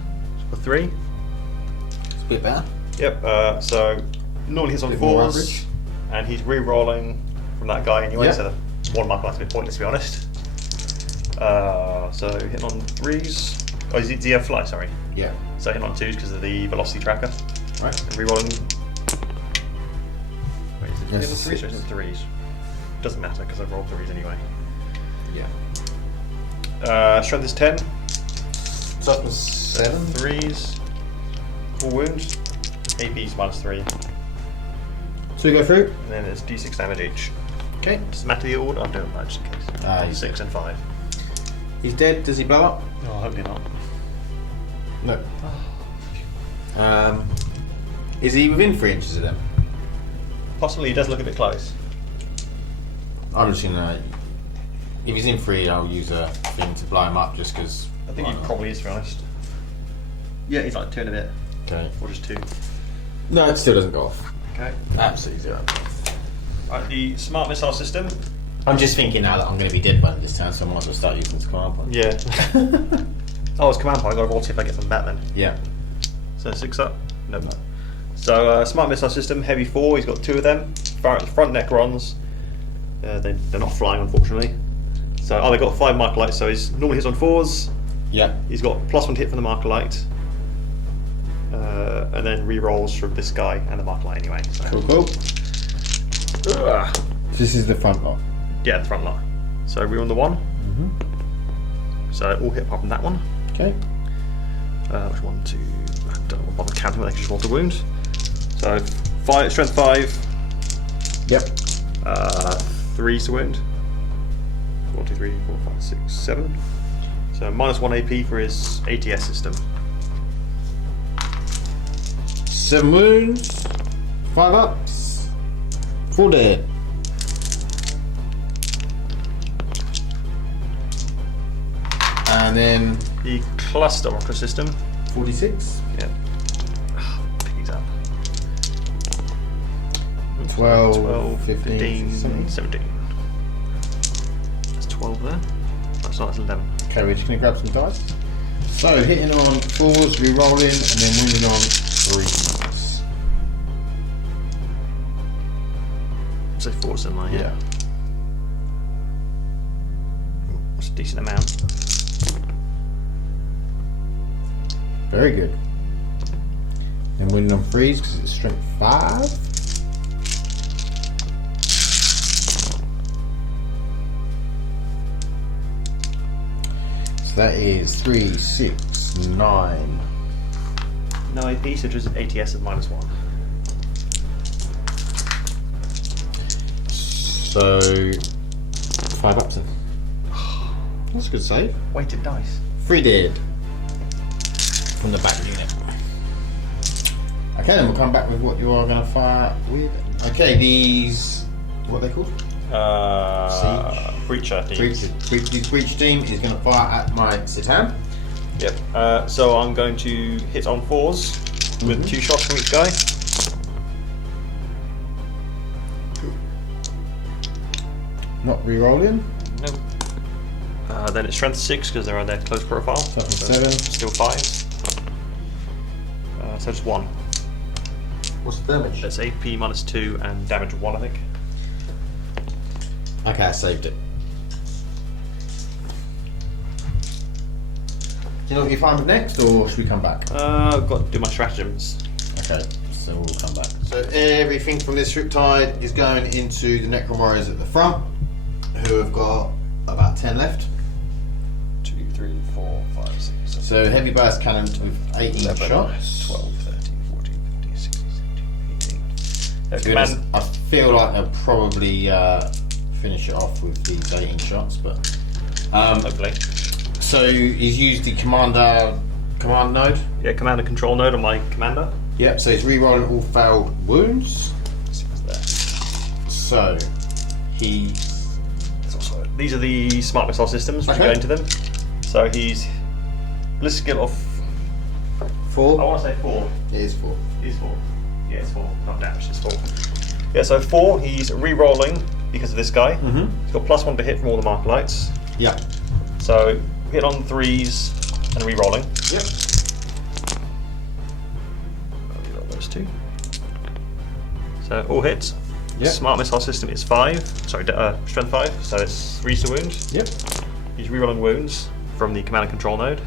for 3. It's a bit better. Yep. So normally he's on Bit more 4s, average. and he's re-rolling from that guy anyway. Yep. So the 1 mark light's a bit pointless, to be honest. So hitting on 3s. Oh, does he have fly? Sorry. Yeah. So hitting on 2s because of the velocity tracker. Right. And re-rolling. Wait, is it Yes, hitting on 3s or is it 3s? Doesn't matter because I've rolled 3s anyway. Yeah. Strength is 10. Toughness 7. 3s. 4 wounds. AP's -3. So we go through. And then it's d6 damage each. Okay. Does it matter the order? I'm doing that just in case. He's 6 and 5. He's dead. Does he blow up? Oh, hopefully not. No. Is he within 3 inches of them? Possibly, he does look a bit close. I'm just gonna. If he's in 3, I'll use a thing to blow him up just because. I think he probably is, to be honest. Yeah, he's like 2 and a bit. Okay. Or just 2. No, it still doesn't go off. Okay. Absolutely 0. Right, the smart missile system. I'm just thinking now that I'm going to be dead by this turn, so I might as well start using this command point. Yeah. Oh, it's command point. I've got to roll see if I get some back then. Yeah. So 6 up? Nope. No. So, smart missile system, heavy 4. He's got 2 of them. Front Necrons. They're not flying, unfortunately. So, they've got 5 marker lights. So he's normally hits on 4s. Yeah. He's got +1 to hit from the marker light. And then re-rolls from this guy and the marker light anyway. So. Cool. This is the front lot. Yeah, the front lot. So we on the 1. So all hit apart from that one. Okay. Which 1, 2? I don't bother counting. They can just roll the wound. So 5, strength 5. Yep. 3 to wound. 1, 2, 3, 4, 5, 6, 7. So -1 AP for his ATS system. 7 wounds. 5 ups. 4 dead. And then The cluster rocker system. 46. Yeah. Piggy's up. 12, 15, 17. That's 12 there. That's not, that's 11. Okay, we're just going to grab some dice. So, hitting on 4s, re-rolling, and then wounding on 3s. So 4's in line, yeah. That's a decent amount. Very good. Then wounding on 3s because it's strength 5. So that is 3, 6, 9. No AP, so just ATS of -1. So 5 ups then. That's a good save. Weighted dice. 3 dead. From the back unit. Okay, then we'll come back with what you are going to fire with. Okay, these. What are they called? Breacher teams. Breach team is going to fire at my Sitan. Yep. So I'm going to hit on 4s with 2 shots from each guy. Not re-rolling. Nope. Then it's strength 6 because they're on their close profile. So 7. Still 5s. So just 1. What's the damage? That's AP -2 and damage 1, I think. Okay, I saved it. Do you know what you find with next, or should we come back? I've got to do my stratagems. Okay, so we'll come back. So everything from this Riptide is going into the Necron Warriors at the front, who have got about 10 left. 2, 3, 4, 5, 6, 7. So heavy burst cannons with 18 11, shots. 12, 13, 14, 15, 16, 17, 18. Command. I feel like they'll probably finish it off with these 18 shots, but Hopefully. so he's used the command node. Yeah, command and control node on my commander. Yep. So he's re-rolling all failed wounds. Let's see what's there. So These are the smart missile systems which Okay. go into them. So he's ballistic skill of 4. I want to say 4. It is 4. It is 4. Yeah, it's 4. Not damage, it's 4. Yeah, so 4, he's re-rolling because of this guy. Mm-hmm. He's got +1 to hit from all the marker lights. Yeah. So hit on 3s and re-rolling. Yep. I'll re-roll those 2. So all hits. Yep. Smart missile system is 5. Sorry, strength 5. So it's 3 to wound. Yep. He's re-rolling wounds from the command and control node.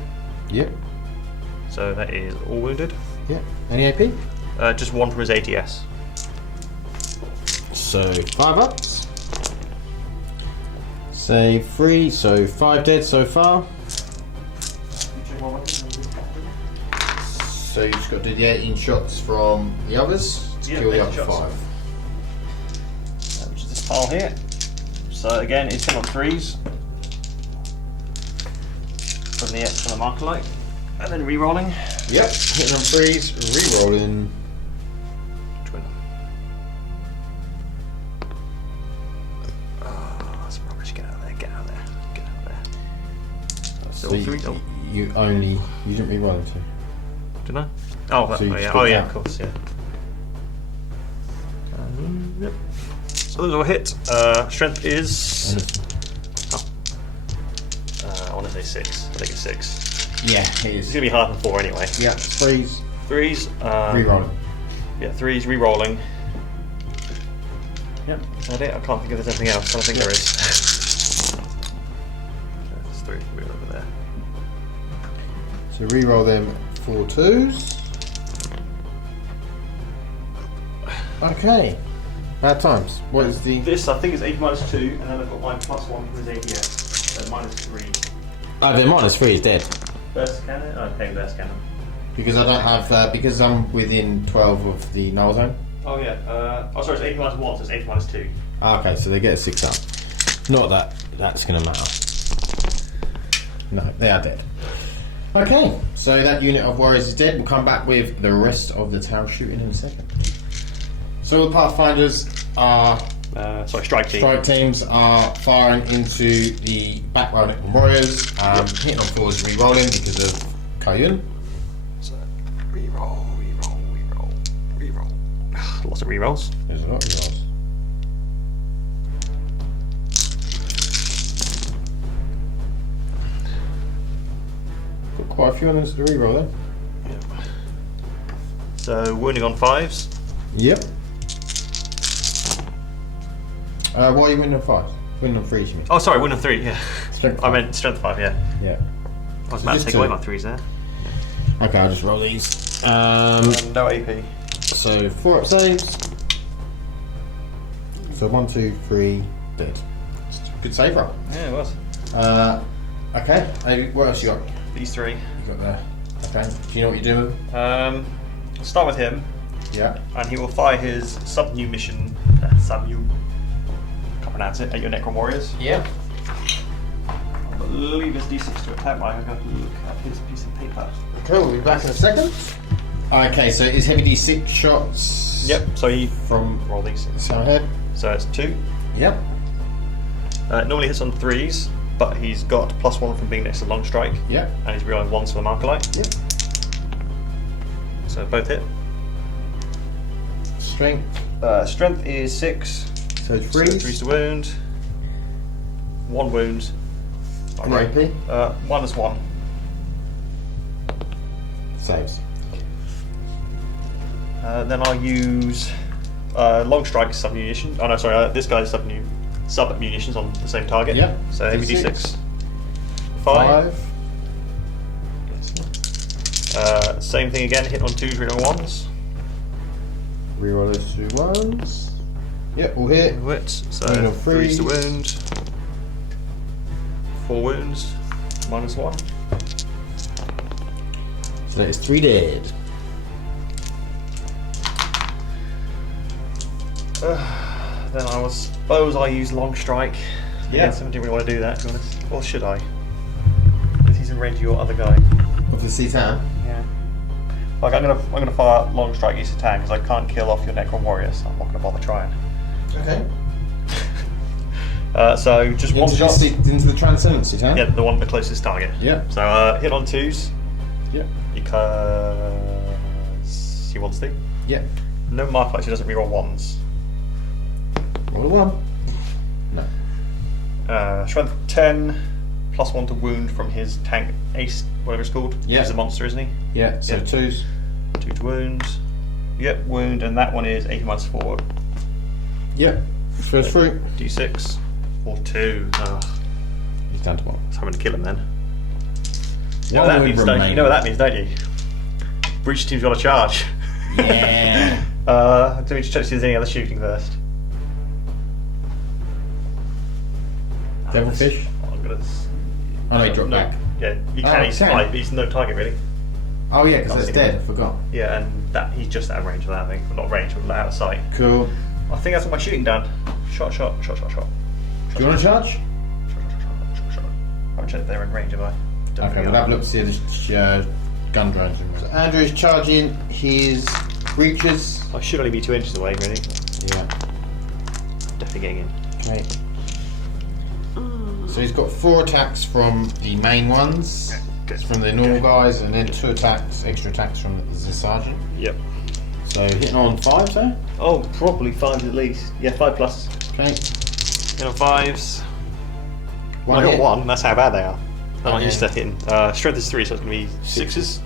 Yep. So that is all wounded. Yep. Any AP? Just 1 from his ATS. So 5 ups. Save 3, so 5 dead so far. So you just got to do the 18 shots from the others to Yeah, kill the 18 other shots. 5. Which is this pile here. So again, it's hit on 3s. From the X to the marker light. And then re-rolling. Yep, hitting on 3s, re-rolling. Twin. Oh, that's rubbish. Get out of there, get out of there, get out of there. So All 3? Oh, you didn't re-roll them two. didn't I? Oh, that, So you oh yeah, just oh, got yeah, that. of course, yeah. Yep. So those all hit. Strength is. I want to say 6. I think it's 6. Yeah, it It's is. going to be harder than 4 anyway. Yeah, 3s, 3s. re-rolling. Yeah, 3s, re-rolling. Yep, is that it? I can't think if there's anything else. I don't think there is. There's 3. We're over there. So re-roll them 4 2s. Okay. Bad times. What is the... This, I think, is 80 minus 2, and then I've got my plus 1 from his APS. So minus 3. Oh, the minus 3 is dead. Burst cannon? Oh, okay, burst cannon. Because I don't have... because I'm within 12 of the null zone. Oh, yeah. Oh, sorry, it's 80 minus 1, so it's 80 minus 2. Okay, so they get a 6 up. Not that that's going to matter. No, they are dead. Okay, so that unit of warriors is dead. We'll come back with the rest of the town shooting in a second. So the Pathfinders are... Strike team. Strike teams are firing into the back row Necron warriors. Hitting on 4s, re-rolling because of Kayun. So, re-roll. Lots of re-rolls. There's a lot of re-rolls. Got quite a few on this to re-roll then. Yep. So, wounding on 5s. Yep. Why are you winning on 5s? Winning on 3s, you mean? Oh, sorry, wound on 3, yeah. Strength I meant strength 5, yeah. Yeah. I was about to Just take 2. away my 3s there. Okay, I'll just roll these. No AP. So 4 up saves. So 1, 2, 3, dead. It's a good save roll. Yeah, it was. Okay, what else you got? These 3. You got there. Okay, do you know what you're doing? I'll start with him, Yeah. and he will fire his sub-new mission. Sub-new. Can't pronounce it. At your Necron warriors. Yeah. I believe it's D6 to attack. I'm going to look at his piece of paper. Cool, we'll be back in a second. Okay, so it's heavy D6 shots. Yep. So he From roll these. so ahead. So it's 2. Yep. Normally hits on 3s, but he's got +1 from being next to long strike, Yep. and he's rerolling 1s for the marker light. Yep. So both hit. Strength. Strength is 6. So So 3. 3's to wound. 1 wound. Not And great. AP. -1. Saves. Then I'll use long strike sub munition. Oh no, sorry. This guy's sub munitions on the same target. Yep. So heavy D6. D6. 5. 5. Yes. Same thing again. Hit on 2s, reroll 1s. Reroll those 2 ones. Yep, all hit. Hit. So Wound on 3's to 3s. wound. 4 wounds. -1. So that is 3 dead. Then I suppose I use long strike. Yeah. I didn't really want to do that, to be honest. Or should I? Because he's in range of your other guy. Of the C-Town? Yeah. Like I'm gonna fire long strike east attack because I can't kill off your Necron warrior, so I'm not gonna bother trying. Okay. So just one shot. Into the Transcendency Town? Yeah, the one the closest target. Yeah. So hit on 2s Yeah. because he wants to. Yeah. No mark light, so he doesn't reroll 1s. Roll a 1. No. Strength 10, +1 to wound from his tank ace, whatever it's called. Yeah. He's a monster, isn't he? Yeah, so Yeah. 2s. 2 to wound. Yep, wound, and that one is 80 minus 4. Yep. First fruit. D6 or 2. Ugh, He's down to 1. I was having to kill him then. You know One what that wound means, don't you? remaining. You know what that means, don't you? Breach team's got a charge. Yeah. Do we just check if there's any other shooting first? Devilfish? I'm gonna. Oh no, he dropped back. Yeah, he Oh, can. He's okay. fine, but he's no target really. Oh yeah, because Can't that's see him. dead. I forgot. Yeah, and that he's just out of range of that. I think, well, not range, but out of sight. Cool. I think that's all my shooting done. Shot. Do you want to charge? I haven't checked if they're in range, have I? Okay, we'll have a look to see the gun drones. So Andrew is charging his breaches. I should only be 2 inches away, really. Yeah. Definitely getting in. Okay. So he's got 4 attacks from the main ones, from the normal guys, and then 2 attacks, extra attacks from the sergeant. Yep. So hitting on 5, so? Oh, probably 5 at least. Yeah, 5 plus. Okay. Hitting on 5s. One I got hit. 1, that's how bad they are. I'm not And used to hitting. Strength is 3, so it's going to be 6s.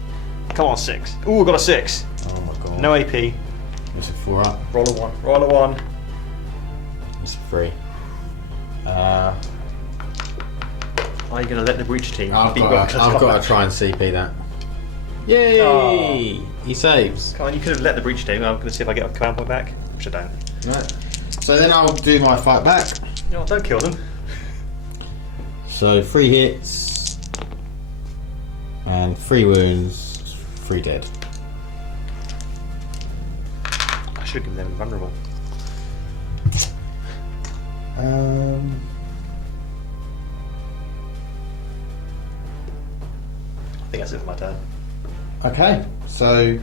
Come on, 6. Ooh, I got a 6. Oh my god. No AP. It's a 4 up. Roll a 1. Roll a 1. It's a 3. Are you going to let the breach team I've be got to try and CP that. Yay! Oh. He saves. Come on, you could have let the breach team. I'm going to see if I get a command point back, which I don't. Right. So then I'll do my fight back. No, don't kill them. So 3 hits and 3 wounds, 3 dead. I should have given them invulnerable. I think that's it for my turn. Okay, so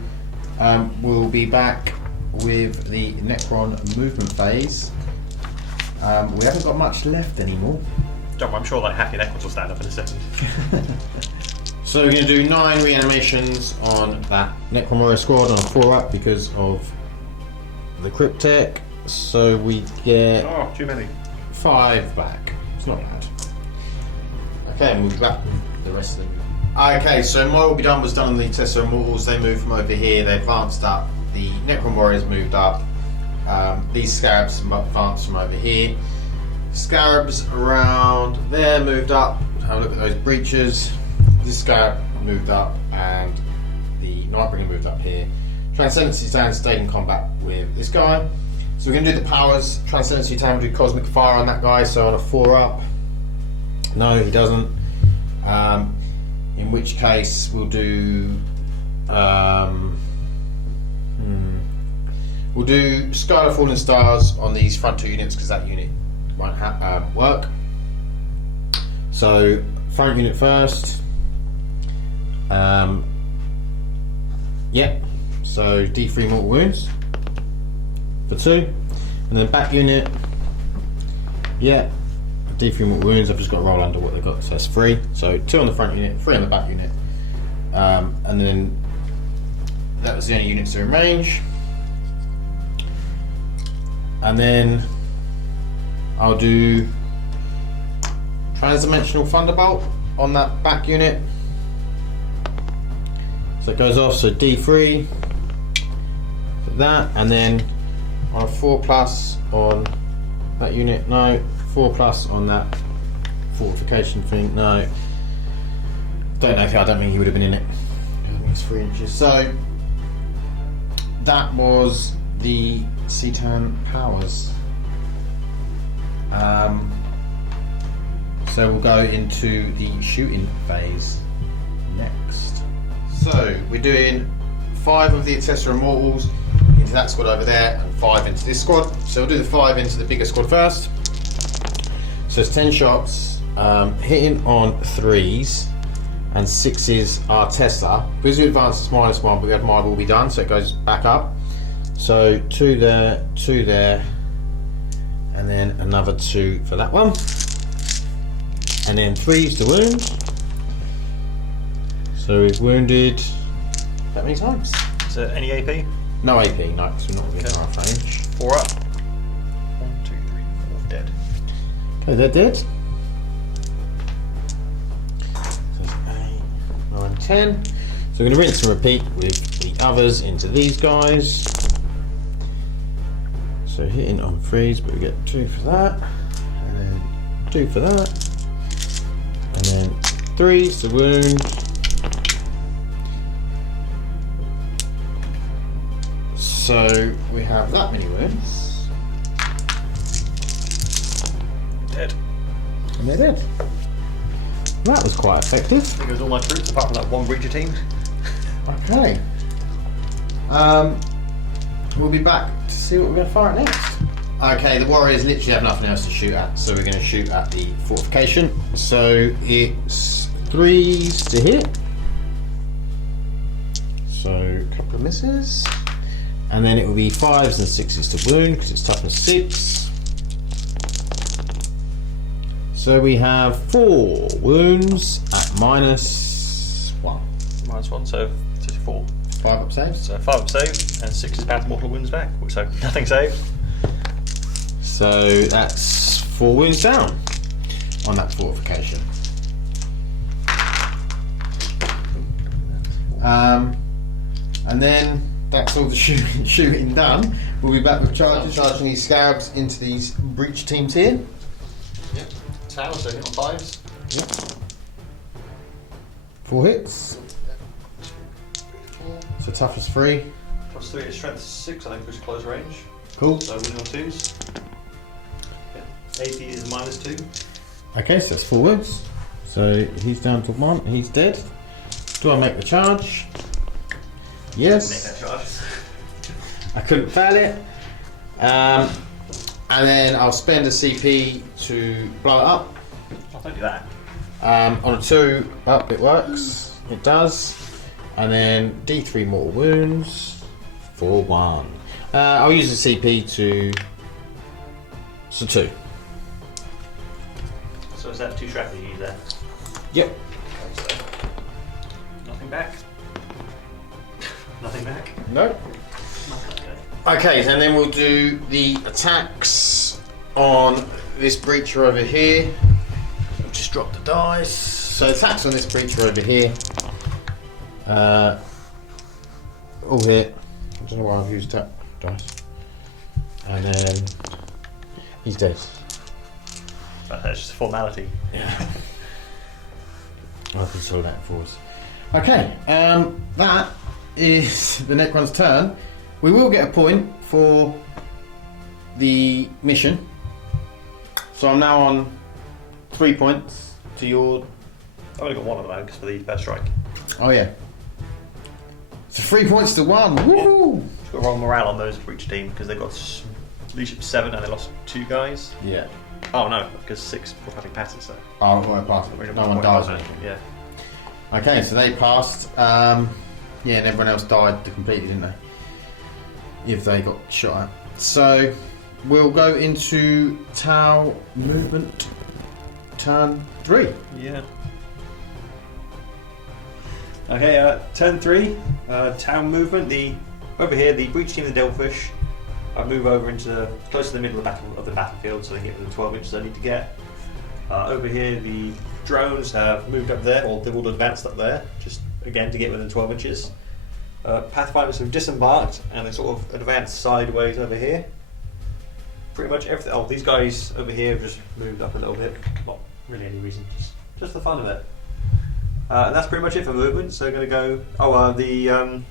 we'll be back with the Necron movement phase. We haven't got much left anymore. Don't worry, I'm sure like happy Necrons will stand up in a second. So we're going to do 9 reanimations on that Necron Warrior squad on a 4 up because of the Cryptek. So we get Oh, too many. 5 back. It's not bad. Okay, and we'll be back with the rest of them. Okay, so my will be done was done on the Tesla Immortals. They moved from over here, they advanced up. The Necron Warriors moved up. These Scarabs advanced from over here. Scarabs around there moved up. Have a look at those breaches. This Scarab moved up, and the Nightbringer moved up here. Transcendency Titan stayed in combat with this guy. So we're going to do the powers. Transcendency Titan will do Cosmic Fire on that guy, so on a 4 up. No, he doesn't. In which case we'll do we'll do Sky of Fallen Stars on these front 2 units because that unit won't work. So front unit first. Yep. So D3 mortal wounds for 2, and then back unit. Yeah. D3 mortal wounds. I've just got to roll under what they've got. So that's 3. So 2 on the front unit, 3 on the back unit, and then that was the only units that are in range. And then I'll do Transdimensional Thunderbolt on that back unit. So it goes off, so D3 for that, and then on a 4+ on that unit, no, 4+ on that fortification thing, no. Don't know if I don't think he would have been in it. I think it's 3 inches. So that was the Citan powers. So we'll go into the shooting phase next. So we're doing 5 of the Attessa Immortals into that squad over there, and 5 into this squad. So we'll do the 5 into the bigger squad first. So it's 10 shots, hitting on 3s and 6s are Tessa. Because we advanced it's -1, but we had my will be done, so it goes back up. So 2 there, 2 there, and then another 2 for that one. And then 3s to wound. So we've wounded that many times. Is there any AP? No AP, no, because we're not within half range. 4 up. 1, 2, 3, 4, dead. Okay, they're dead. So it's 8, 9, 10. So we're going to rinse and repeat with the others into these guys. So hitting on 3s, but we get 2 for that, and then 2 for that, and then 3s to wound. So we have that many wounds. Dead. And they're dead. That was quite effective. I think it was all my troops apart from that one breacher team. Okay. We'll be back to see what we're going to fire at next. Okay, the warriors literally have nothing else to shoot at, so we're going to shoot at the fortification. So it's 3s to hit. So a couple of misses. And then it will be 5s and 6s to wound because it's toughness 6. So we have 4 wounds at -1. -1, so 4. 5 up saves. So 5 up save and 6 is bound to mortal wounds back. So nothing saved. So that's 4 wounds down on that fortification. And then that's all the shooting done. We'll be back with charging these scabs into these breach teams here. Yep. Tower, so hit on 5s. Yep. 4 hits. 4. So toughness 3. +3 is strength 6, I think, which is close range. Cool. So winning on 2s. Yeah. AP is -2. Okay, so that's 4 wounds. So he's down to 1. He's dead. Do I make the charge? Yes. Make that charge. I couldn't fail it. And then I'll spend a CP to blow it up. Oh, don't do that. On a 2 up, it works. It does. And then D3 mortal wounds for 1. I'll use the CP to. So 2. So is that 2 strategies there? Yep. Okay, so nothing back. Nothing back. No. Okay, and then we'll do the attacks on this breacher over here. We'll just drop the dice. So attacks on this breacher over here. All hit. I don't know why I've used attack dice. And then he's dead. But that's just a formality. Yeah. I can sort that for us. Okay, that is the Necron's turn. We will get a point for the mission. So I'm now on 3 points to your. I've only got 1 at the moment because for the first strike. Oh yeah. So 3 points to 1. Woohoo! It's got wrong morale on those for each team because they've got leadership 7 and they lost 2 guys. Yeah. Oh no, because 6 were having passes. So Oh, well, passed. No one dies or anything. Yeah. Okay, so they passed. Yeah, and everyone else died completely, didn't they? If they got shot at. So we'll go into Tau movement turn 3. Yeah. Okay, turn 3, town movement. Over here, the breach team, the Devilfish, move over into close to the middle of the battlefield, so they can get within 12 inches they need to get. Over here, the drones have moved up there, or they've all advanced up there, just again to get within 12 inches. Pathfinders have disembarked and they sort of advanced sideways over here. Pretty much everything. Oh, these guys over here have just moved up a little bit. Not really any reason, just the fun of it. And that's pretty much it for movement. So we're going to go. Oh, the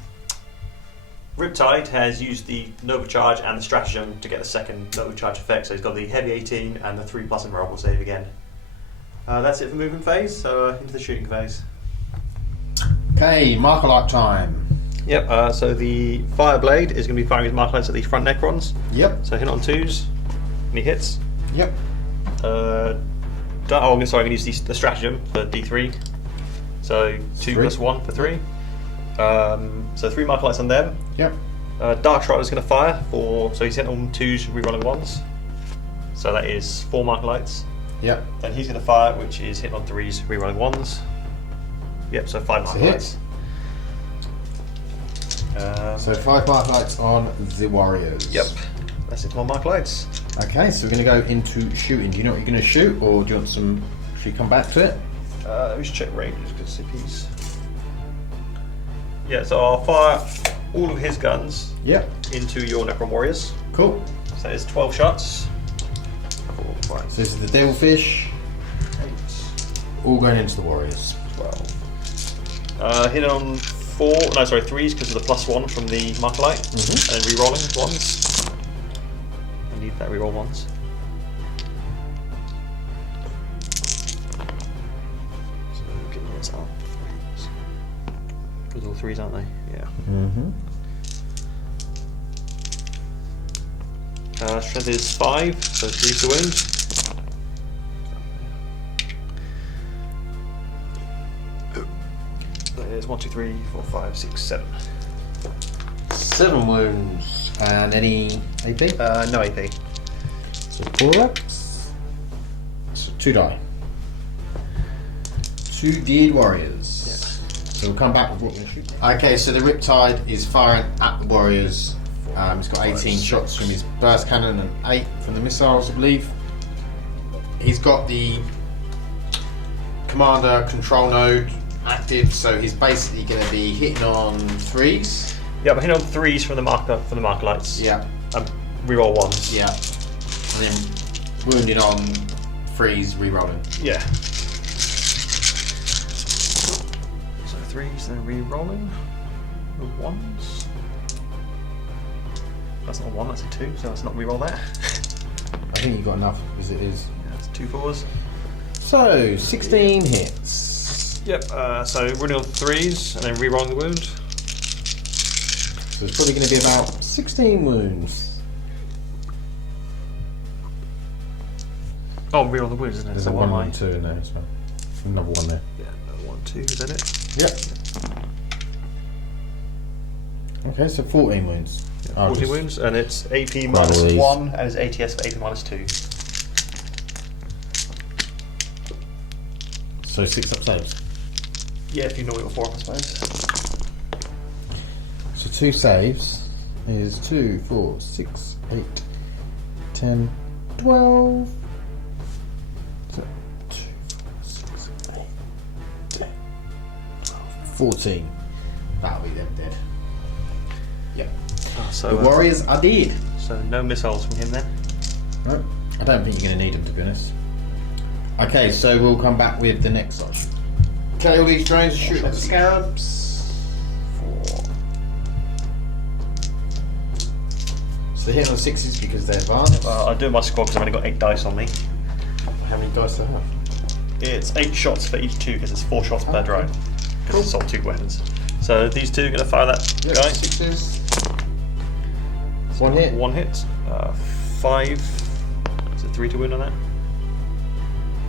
Riptide has used the Nova Charge and the Stratagem to get the second Nova Charge effect. So he's got the heavy 18 and the 3+ invulnerable save again. That's it for movement phase. So into the shooting phase. Okay, marker light time. Yep. So the Fireblade is going to be firing his marker lights at the front Necrons. Yep. So hit on 2s, and he hits. Yep. I'm going to use the Stratagem for D3. So 2 3. + 1 for 3. So 3 marker lights on them. Yep. Dark Strider is going to fire for, so he's hitting on 2s, rerolling 1s. So that is 4 marker lights. Yep. Then he's going to fire, which is hitting on 3s, rerolling 1s. Yep, so 5 marker lights. So 5 marker lights on the warriors. Yep, that's it for marker lights. Okay, so we're going to go into shooting. Do you know what you're going to shoot, or do you want some? Should we come back to it? Let me just check ranges because CPs. Yeah, so I'll fire all of his guns into your Necron warriors. Cool. So there's 12 shots. 4, 5, So this is the Devilfish. 8, All going into the warriors. 12. Hit on 3s because of the +1 from the marker light, and then re-rolling 1s. I need that re-roll 1s. So get those up. Those are all 3s, aren't they? Yeah. Strength is 5, so 3 to wound. That is 1, 2, 3, 4, 5, 6, 7. 7 wounds. And any AP? No AP. So 4 reps. So 2 die. 2 dead warriors. Yeah. So we'll come back with what we're going to shoot. Okay, so the Riptide is firing at the warriors. He's got 18 shots from his burst cannon and 8 from the missiles, I believe. He's got the commander control node active, so he's basically going to be hitting on 3s. Yeah, but hitting on 3s from the marker lights. Yeah. Reroll 1s. Yeah. And then wounding on 3s, rerolling. Yeah. So 3s, then rerolling with 1s. That's not a 1, that's a 2, so let's not reroll that. I think you've got enough as it is. Yeah, that's 2 4s. So, 16 hits. Yep, so running on 3s and then rerolling the wound. So it's probably going to be about 16 wounds. Oh, reroll the wounds, isn't it? There's So a what 1 am I? and 2 in there, so another 1 there. Yeah, another 1, 2, is that it? Yep. Okay, so 14 wounds. Yeah, I'll 14 just- wounds, and it's AP All minus these. 1, and it's ATS for AP minus 2. So 6 up saves. Yeah, if you know it before, I suppose. So 2 saves is 2, 4, 6, 8, 10, 12. So 2, 4, 6, 8, 10, 12, 14. That'll be them dead. Yep. So The warriors are dead. So no missiles from him then. No, I don't think you're going to need them, to be honest. Okay, so we'll come back with the next option. Okay, all these drones shoot at the scarabs. 4. So they hit on 6s because they're advanced. I'll do my squad because I've only got 8 dice on me. How many dice do I have? It's 8 shots for each 2 because it's 4 shots per Okay. drone. Because Cool. it's all 2 weapons. So these 2 are going to fire that Yep, guy. 6s. 1 hit. 1 hit. 5. Is it 3 to wound on that?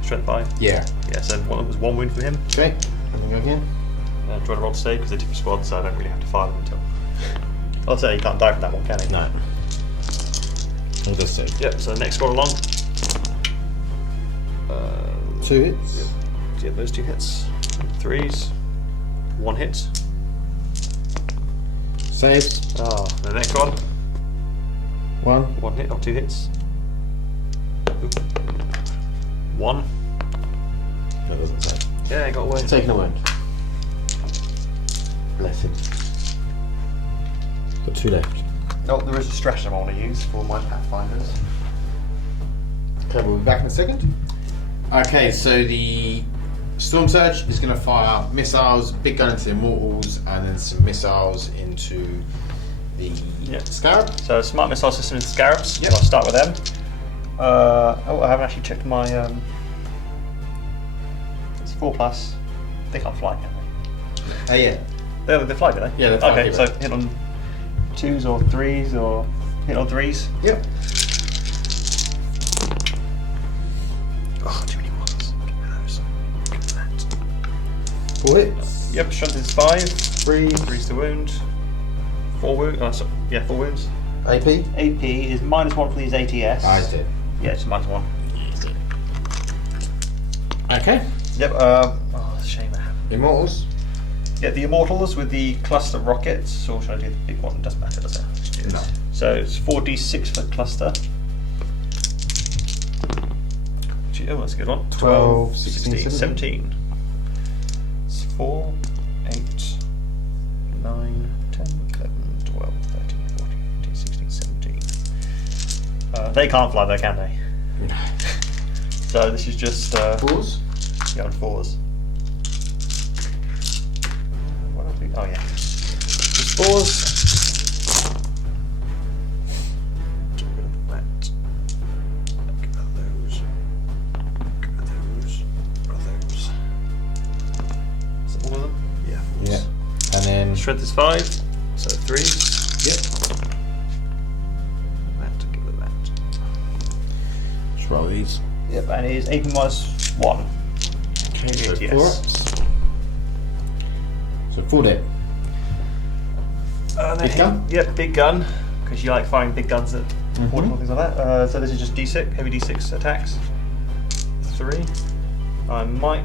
Strength 5. Yeah. Yeah, so one was 1 wound for him. Okay, and then go again. Do you want to roll to save because they're different squads, so I don't really have to fire them until. I'll say he can't die from that one, can he? No. I'll just say. Yep. So next squad along. 2 hits. Yep, those 2 hits. 3s. 1 hit. Saves. Oh, the Necron. 1. 1 hit or 2 hits. Oop. 1. That doesn't save. Yeah, he got away. Taking a wound. Bless him. Got 2 left. Oh, there is a stratagem I want to use for my Pathfinders. Okay, we'll be back in a second. Okay, so the Storm Surge is going to fire missiles, big gun into the Immortals, and then some missiles into the Scarab. So smart missile system into Scarabs. Yep. So I'll start with them. I haven't actually checked my. It's 4+. They can't fly, can they? Yeah. They fly, do they? Yeah, they fly, Okay, yeah. so hit on 2s or 3s or hit on 3s. Yep. Oh, too many ones. Get rid of those. Get rid of that. 4 hits. Yep, strength is 5. 3. 3's to wound. 4 wounds. 4 wounds. AP. AP is -1 for these ATS. I did. Yeah, it's -1. Okay. Yep. Oh, it's a shame that happened. Immortals. Yeah, the Immortals with the cluster rockets. So should I do the big one? It doesn't matter, does it? No. So it's 4d6 for cluster. Oh, that's a good one. 12, 16, 17. It's 4, 8, 9, 10, 11, 12, 13, 14, 15, 16, 17. They can't fly though, can they? So this is just 4s. yeah, on 4s. What else oh yeah. Just 4s. Get rid of that. Get rid of those. Get rid of those. Get rid of those. Is that all of them? Yeah. 4s. Yeah. And then. Strength is 5, so 3s. Yep. That, get rid of that. roll these. Yep, and it is AP -1. Okay, so Yes. 4 ups. So 4 dead. Big gun? Yep, big gun. Because you like firing big guns at portable things like that. So this is just D6, heavy D6 attacks. 3. I might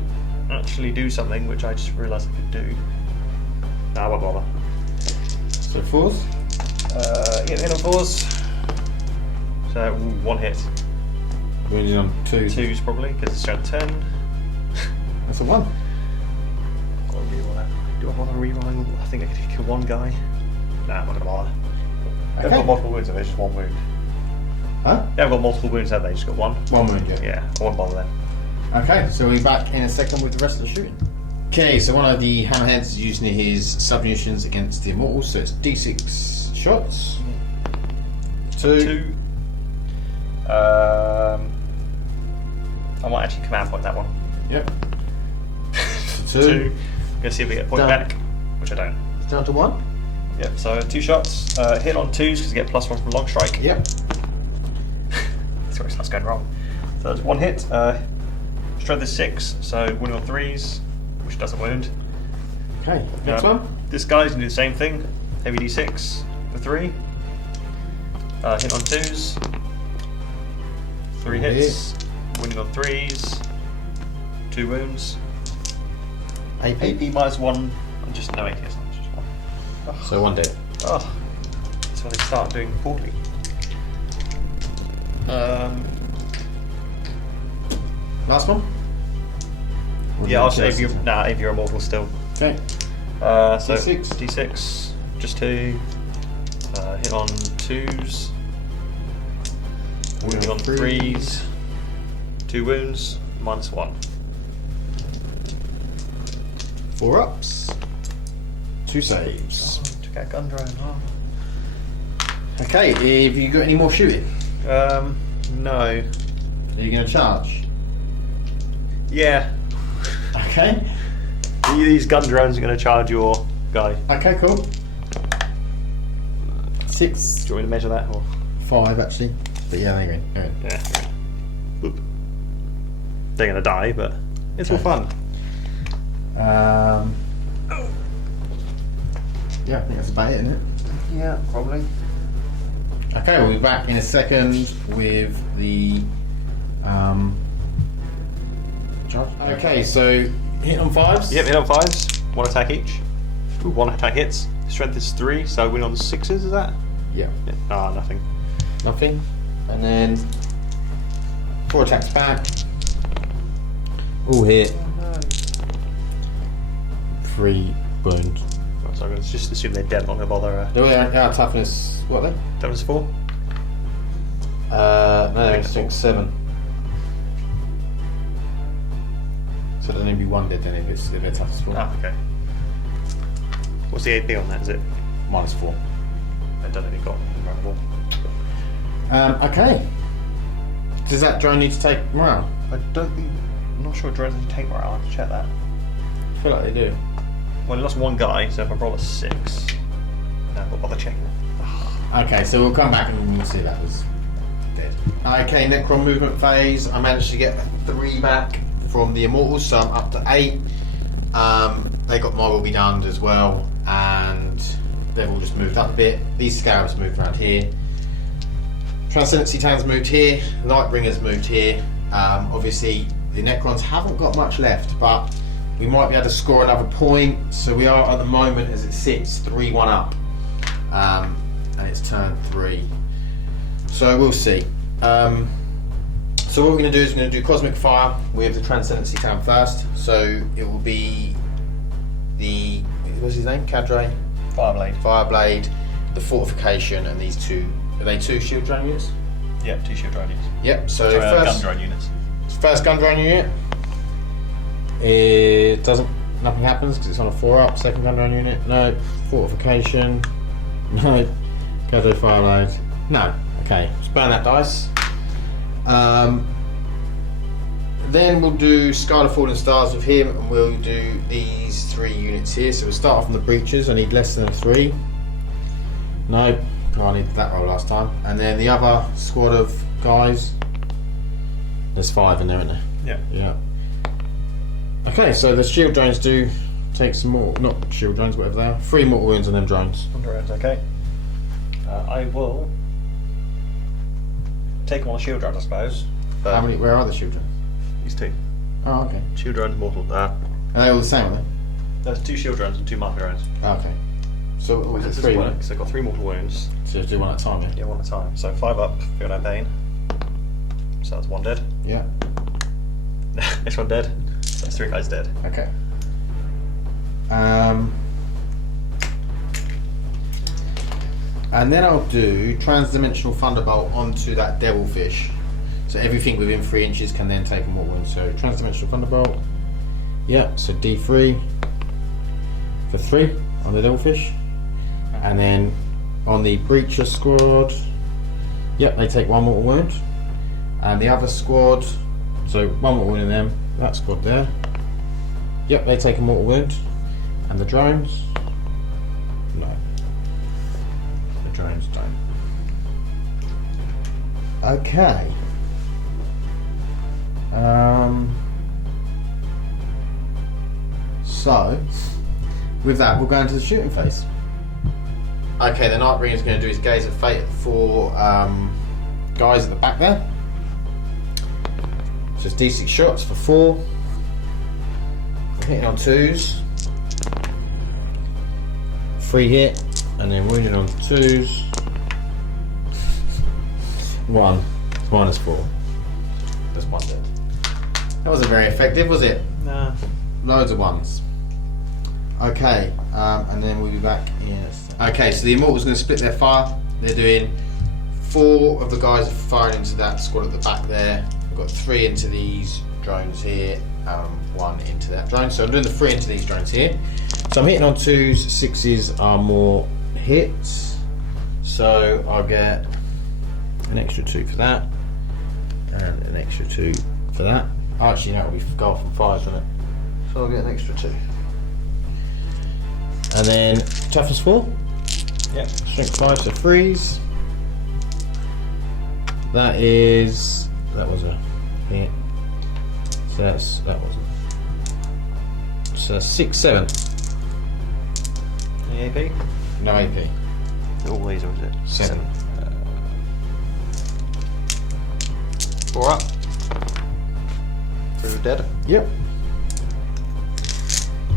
actually do something which I just realised I could do. No, I won't bother. So 4s? Yeah, hit on 4s. So 1 hit. Wounded on 2s. 2s probably, because it's strength 10. That's a 1. Got to reroll that. Do I bother rerolling? I think I could kill 1 guy. Nah, I'm not going to bother. They've got multiple wounds, have they? Just 1 wound. Huh? They haven't got multiple wounds, have they? Just got 1? 1 wound, yeah. Yeah, I won't bother them. Okay, so we're back in a second with the rest of the shooting. Okay, so one of the hammerheads is using his submunitions against the immortals, so it's D6 shots. 2. I might actually command point that one. Yep. 2. 2. Gonna see if we get a point Done. back, which I don't. It's down to 1. Yep, so 2 shots. Hit on 2s because you get +1 from long strike. Yep. Sorry, that's going wrong. So that's 1 hit. Strength is 6, so wounding on 3s, which doesn't wound. Okay, next one. This guy's gonna do the same thing. Heavy D6 for 3. Hit on 2s. 3 hits. Wounding on 3s. 2 wounds. AP. AP -1. I'm just no AP, it's just 1. So 1 dead. Oh, that's when they start doing poorly. Last one? Yeah, I'll say if you're immortal still. Okay. So D6. D6, just 2. Hit on 2s. Wounding on 3s. 2 wounds, -1. 4 ups. 2 saves. Took out gun drone. Okay, have you got any more shooting? No. Are you going to charge? Yeah. Okay. These gun drones are going to charge your guy. Okay, cool. 6. Do you want me to measure that? Or? 5 actually. But yeah, there you go. Yeah. Boop. They're going to die, but it's all fun. Yeah, I think that's about it, isn't it? Yeah, probably. Okay, we'll be back in a second with the charge. Okay, so hit on 5s. Yep, hit on 5s. 1 attack each. Ooh, 1 attack hits. Strength is 3, so win on 6s, is that? Yeah. Ah, nothing. Nothing. And then 4 attacks back. All hit. 3 wounds. So let's just assume they're dead, not going to bother. Our toughness, what are they? Toughness 4? No, they're strength 7. So there'll only be 1 dead then if they're toughness 4. Ah, okay. What's the AP on that, is it? -4. I don't think it got incredible. Okay. Does that drone need to take morale? I don't think. I'm not sure drones can take morale. I have to check that. I feel like they do. Well, I lost 1 guy, so if I roll a 6, no, we'll bother checking. Okay, so we'll come back and we'll see that was dead. Okay, Necron movement phase. I managed to get 3 back from the Immortals, so I'm up to 8. They got Moggle done as well, and they've all just moved up a bit. These Scarabs moved around here. Transcendency Towns moved here. Lightbringers moved here. Obviously, the Necrons haven't got much left, but we might be able to score another point. So we are at the moment, as it sits, 3-1 up, and it's turn 3. So we'll see. So what we're going to do is we're going to do Cosmic Fire with the Transcendency Town first. So it will be the, what's his name? Cadre? Fireblade, the Fortification, and these 2. Are they 2 shield drone units? Yeah, 2 shield drone units. Yep. So Sorry, gun first, drone units. first gun drone unit. It doesn't. Nothing happens because it's on a 4-up. Second gun drone unit. No. Fortification. No. Cadre Fireblade. No. Okay. Let's burn that dice. Then we'll do Scarlet Fallen Stars with him, and we'll do these 3 units here. So we'll start off on the Breachers. I need less than a 3. No, I needed that roll last time. And then the other squad of guys. There's 5 in there, isn't there? Yeah. Yeah. Okay, so the shield drones do take some more, not shield drones, whatever they are. 3 mortal wounds on them drones. On drones, okay. I will take them on shield drones, I suppose. How many? Where are the shield drones? These 2. Oh, okay. Shield drones, mortal. Are they all the same, are they? There's 2 shield drones and 2 marker drones. Oh, okay. So what was it? This 3? works. I've got 3 mortal wounds. So just do one at a time, yeah? Yeah, 1 at a time. So 5 up, feel no pain. So that's 1 dead. Yeah. Next 1 dead. So that's 3 guys dead. Okay. And then I'll do transdimensional thunderbolt onto that devilfish. So everything within 3 inches can then take a mortal wound. So transdimensional thunderbolt. Yeah. So D3 for 3 on the devilfish, and then on the breacher squad. Yep, they take 1 mortal wound, and the other squad. So 1 mortal wound in them. That squad there. Yep, they take a mortal wound. And the drones? No. The drones don't. Okay. So, with that, we'll go into the shooting phase. Okay, the Nightbringer is going to do his Gaze of Fate for guys at the back there. Just D6 shots for 4. Hitting on 2s. 3 hit, and then wounded on 2s. 1. Minus 4. That's 1 dead. That wasn't very effective, was it? Nah. Loads of 1s. Okay, and then we'll be back in. Okay, so the Immortals are going to split their fire. They're doing 4 of the guys are firing into that squad at the back there. We've got 3 into these drones here, 1 into that drone. So I'm doing the 3 into these drones here. So I'm hitting on 2s, 6s are more hits. So I'll get an extra 2 for that, and an extra 2 for that. Actually, that will be golf and 5s, won't it? So I'll get an extra 2. And then toughness 4. Yep. Strength 5, so 3s. That was a hit. So that wasn't. So 6, 7. Any AP? No AP. Always, or is it? 7. 4 up. 3 dead. Yep.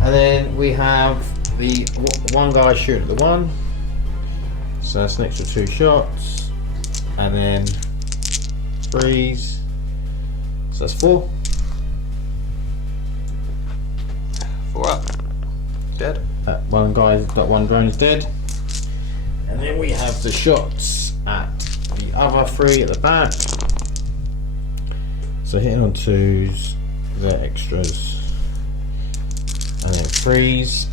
And then we have the 1 guy shooting at the 1. So that's an extra 2 shots. And then 3s. So that's 4. 4 up. Dead. That 1 guy's got 1 drone is dead. And then we have the shots at the other 3 at the back. So hitting on 2s, they're extras. And then 3s.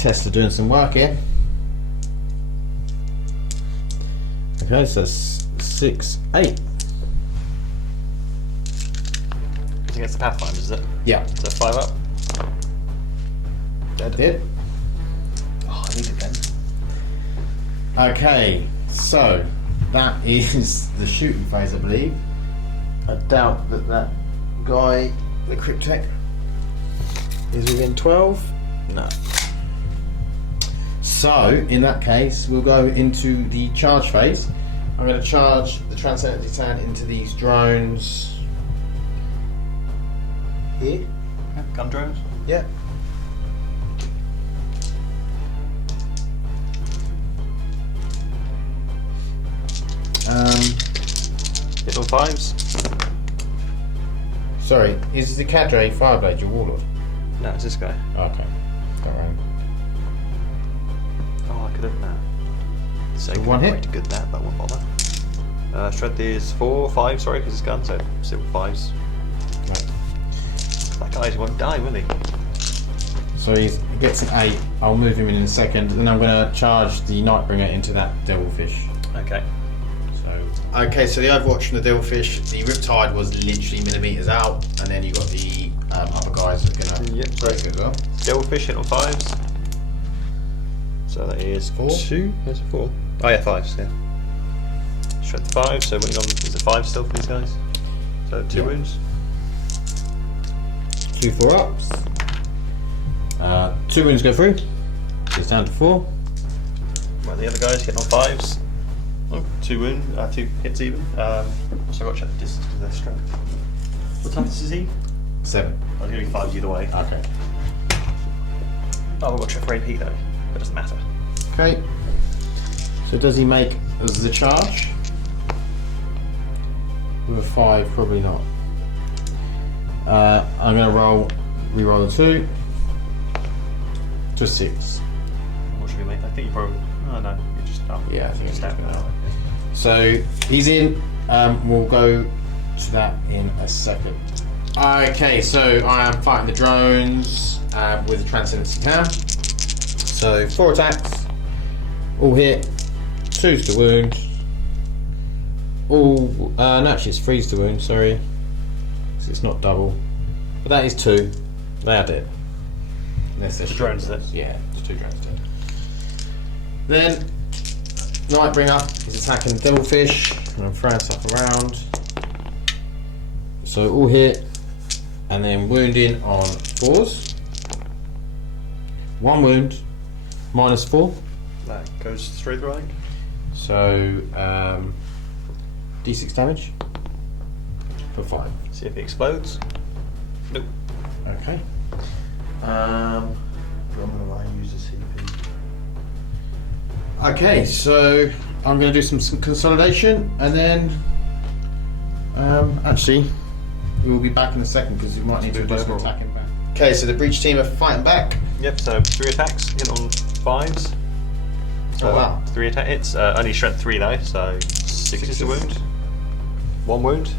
Tester doing some work here. Okay, so that's 6, 8. Against the Pathfinders, is it? Yeah. So 5 up. Dead. Dead. Oh, I need it then. Okay, so that is the shooting phase, I believe. I doubt that guy, the Cryptek, is within 12. No. So, in that case, we'll go into the charge phase. I'm going to charge the Transcendent Titan into these drones. Here? Gun drones? Yeah. Hit on 5s. Sorry, is the Cadre Fireblade your Warlord? No, it's this guy. Okay. Got right. Oh, I could have that. So 1 hit. way to good that, but I won't bother. Strength is 4, 5, sorry, because it's gun, so still 5s. Right. That guy won't die, will he? So he gets an 8. I'll move him in a second, and then I'm going to charge the Nightbringer into that Devilfish. Okay. Okay, so the Overwatch from the Devilfish, the Riptide was literally millimetres out, and then you got the other guys that are going to break it as well. Devilfish hit on 5s. So that is 4. 2. Where's the 4? Oh yeah, 5s, yeah. Strength 5, so winning on, is it 5 still for these guys? So 2 wounds. 2 4-ups. 2 wounds go through. So it's down to 4. Right, the other guys hitting on 5s. Oh, 2 wounds, 2 hits even. Also I've got to check the distance because of their strength. What toughness is he? 7. I was going to 5s either way. Okay. Oh, I've got to check for AP though. That doesn't matter. Okay. So does he make the charge? With a 5, probably not. I'm going to re-roll the 2 to 6. What should we make? I think you probably. Oh no, you're just. Oh, Yeah, I think it's just just So he's in. We'll go to that in a second. Okay, so I am fighting the drones with the Transcendency Cam. So 4 attacks, all hit, 2's to wound. All no, actually it's 3's to wound. Sorry, so it's not double, but that is 2. They are dead. The drones dead. Yeah, it's 2 drones dead. Then Nightbringer is attacking the Devilfish, and I'm throwing stuff around. So all hit, and then wounding on 4s. 1 wound, -4. That goes straight through, I think. So D6 damage for 5. See if it explodes. Nope. Okay. I'm gonna use the CP. Okay, so I'm gonna do some consolidation, and then actually we'll be back in a second because we might need to do some attacking back. Okay, so the breach team are fighting back. Yep. So 3 attacks, hit on 5s. So Oh, wow. 3 attack hits. Only strength 3 though, so 6 is the wound. 1 wound.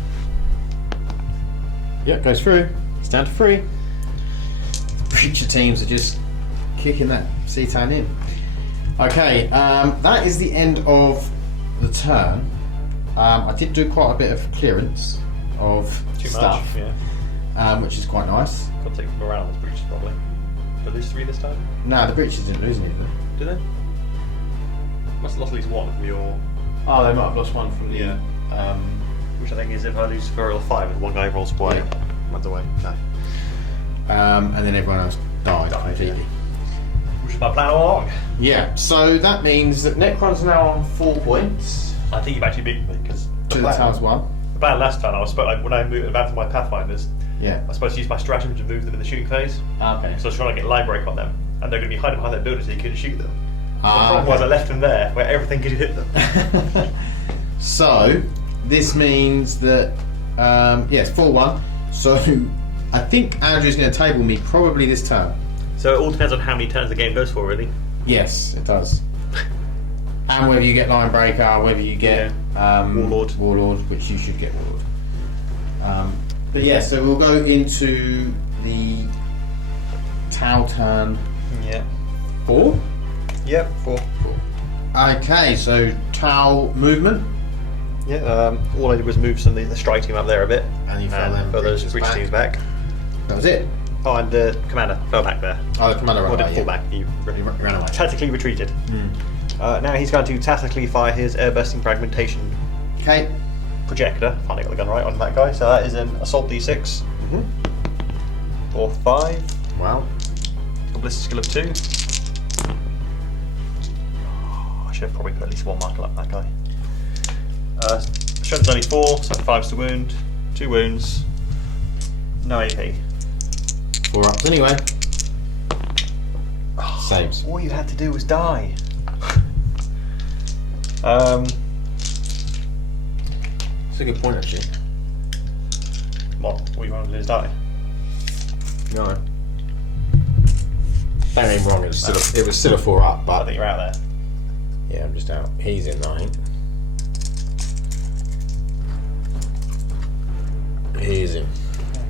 Yep, goes through. It's down to 3. The breacher teams are just kicking that C-Town in. Okay, that is the end of the turn. I did do quite a bit of clearance of Too stuff, much. Yeah. which is quite nice. Got to take them around with breaches probably. Did they lose 3 this time? No, the breaches didn't lose anything. Did they? Must have lost at least 1 from your. Oh, they might have lost 1 from the. Yeah. Which I think is if I lose 4 or 5 and 1 guy rolls away, runs away. No. And then everyone else died completely. Which is my plan all along. Yeah, so that means that Necron's now on 4 points. I think you've actually beaten me because To the Towers 1. the plan last time I was when I moved back to my Pathfinders, Yeah. I was supposed to use my stratagem to move them in the shooting phase. Okay. So I was trying to get line break on them, and they're going to be hiding behind that building so you couldn't shoot them. So the Ah, problem was okay. I left them there where everything could hit them. So this means that yes, 4-1. So I think Andrew's going to table me probably this turn. So it all depends on how many turns the game goes for, really. Yes, it does. And whether you get Line Breaker, whether you get Warlord, which you should get Warlord. But yeah, so we'll go into the Tau turn Yeah. 4. Yep. 4. Okay, so Tau movement. Yeah. All I did was move some of the strike team up there a bit, And you fell them put those breaches breach back. teams back. That was it. Oh, and the commander fell back there. Oh, the commander Or ran didn't away. fall back. He He ran away. tactically retreated. Now he's going to tactically fire his air-bursting fragmentation Okay. projector. Finally got the gun right on that guy. So that is an assault d6 or 5. Wow. A ballistic skill of 2. Oh, I should have probably put at least 1 marker up that guy. Strength's only 4, so 5's to wound. 2 wounds. No AP. 4 ups anyway. Saves. All you had to do was die. That's a good point, actually. What? All you wanted to do is die. No. Don't get me wrong, it was still a 4 up, I but think you're out there. yeah, I'm just out. He's in 9. He's in.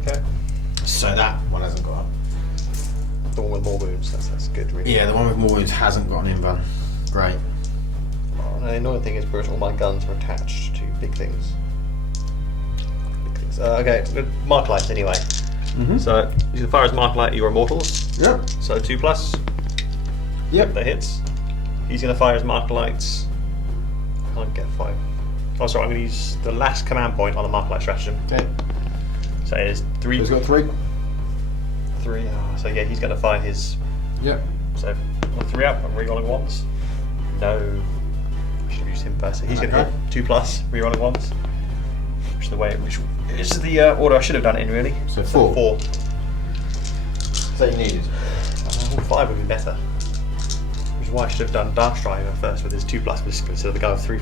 Okay. So that one hasn't got up. The one with more wounds. That's good, really. Yeah, the one with more wounds hasn't got an invuln. Great. Oh, and the annoying thing is, because all my guns are attached to big things. Okay, mark lights anyway. So you can fire as mark light your immortals. Yep. So 2+. Yep. That hits. He's going to fire his mark lights. Can't get 5. Oh, sorry, I'm going to use the last command point on the Mark Light stratagem. Okay. So it is 3. He's got 3. 3. So yeah, he's going to fire his. Yep. So 3 up. I'm rerolling ones. No. I should have used him first. So he's going to hit 2+, rerolling ones. Which is the way. Which is the order I should have done it in, really. So 4. 4. So you needed. 5 would be better. Which is why I should have done Dark Strider first with his 2+ instead of the guy with 3+.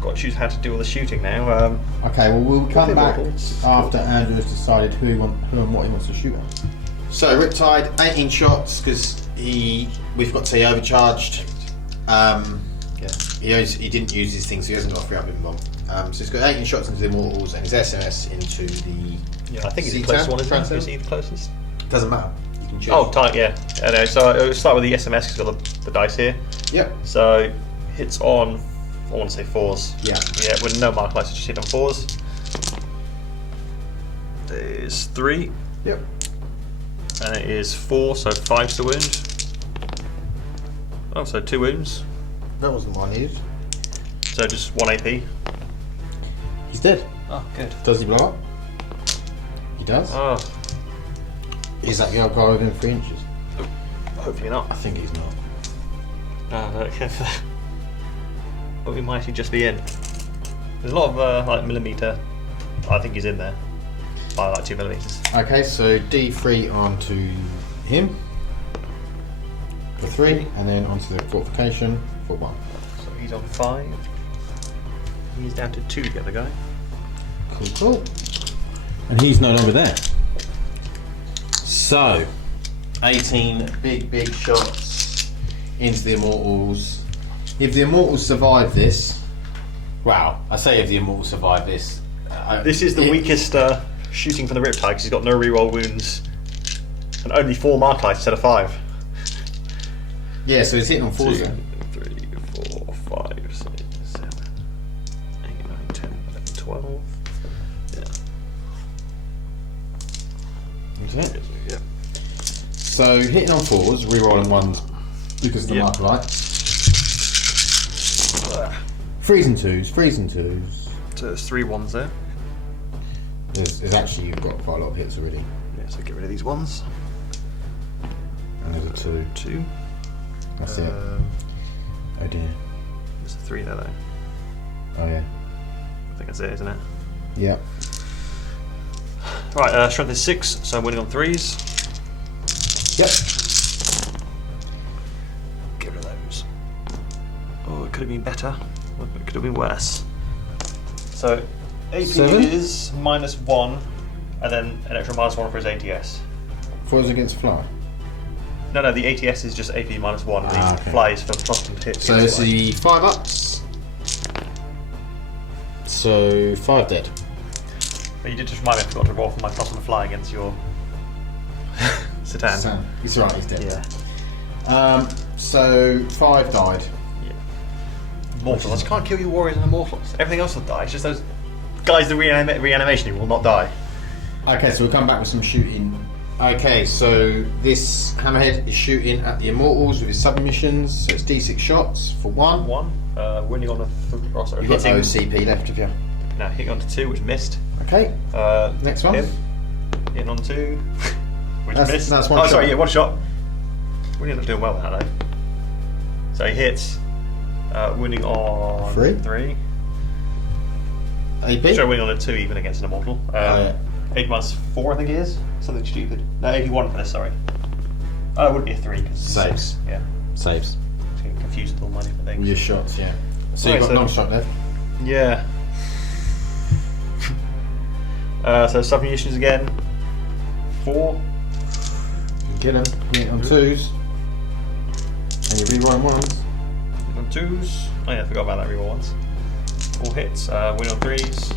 Got to choose how to do all the shooting now. Okay, well we'll come back models. after Andrew has decided who and what he wants to shoot on. So Riptide, 18 shots because we've got to say overcharged. He didn't use his thing, so he hasn't got a 3-up bomb. So he's got 18 shots into the Immortals and his SMS into the. Yeah, I think he's the closest one, isn't he? Is he the closest? Doesn't matter. You can choose. Oh, tight, yeah. Anyway, so I'll start with the SMS because we've got the dice here. Yep. So hits on, I want to say 4s. Yeah. Yeah, with no mark lights, just hit on 4s. There's 3. Yep. And it is 4, so 5's to wound. Oh, so 2 wounds. That wasn't what I needed. So just 1 AP. He's dead. Oh, good. Does he blow up? He does. Oh, Is that the guy within 3 inches? hopefully not. I think he's not. No. But we might actually just be in. There's a lot of like millimeter. I think he's in there by like 2 millimeters. Okay, so D3 onto him for 3, and then onto the fortification for 1. So he's on 5. He's down to 2, the other guy. Cool. And he's no longer there. So, 18 big shots into the Immortals. If the Immortals survive this, wow, I say if the Immortals survive this. This is the weakest shooting from the Riptide because he's got no reroll wounds and only 4 mark lights instead of 5. Yeah, so he's hitting on 4s 2, then. 3, 4, 5, 6, 7, 8, 9, 10, 11, 12. Yeah. Is it? Yeah. So hitting on 4s, rerolling 1s because of the marker light. 3s and 2s, 3s and 2s. So there's 3 1s there. There's actually, you've got quite a lot of hits already. Yeah, so get rid of these 1s. And there's a 2. 2. That's it. Oh dear. There's a 3 there though. Oh yeah. I think that's it, isn't it? Yeah. Right, strength is 6, so I'm winning on 3s. Yep. Get rid of those. Oh, it could have been better. It could have been worse. So, AP 7? is -1, and then an extra -1 for his ATS. 4s against fly. No, the ATS is just AP -1, and the okay. flies for +1 hits. So it's the 5 ups. So 5 dead. But you did just remind me I forgot to roll for my +1 fly against your Satan. Sam. He's right, he's dead. Yeah. So 5 died. Mortals. I just can't kill your warriors and immortals. Everything else will die. It's just those guys that reanimation who will not die. Okay, so we'll come back with some shooting. Okay, so this Hammerhead is shooting at the Immortals with his submissions. So it's D6 shots for 1. 1. Winning on the You've got no CP left of you. No, hitting on to 2, which missed. Okay. Next one. Him. Hitting on 2, which That's- missed. that's 1 shot. Sorry, yeah, 1 shot. We ended up doing well with that though. So he hits, winning on 3. AP? So winning on a 2 even against an immortal. 8 -4, I think it is. Something stupid. No, 81 for this. Sorry. Oh, it would be a 3 because Saves. Yeah. Saves. I'm getting confused with all my different things. Your shots, yeah. So Right, you've got so- non-shot left. Yeah. So submunitions again. 4. You kill him. Hit on 2s. And you rewind 1s. Hit on 2s. Oh yeah, I forgot about that reroll once. 4 hits. Win on 3s.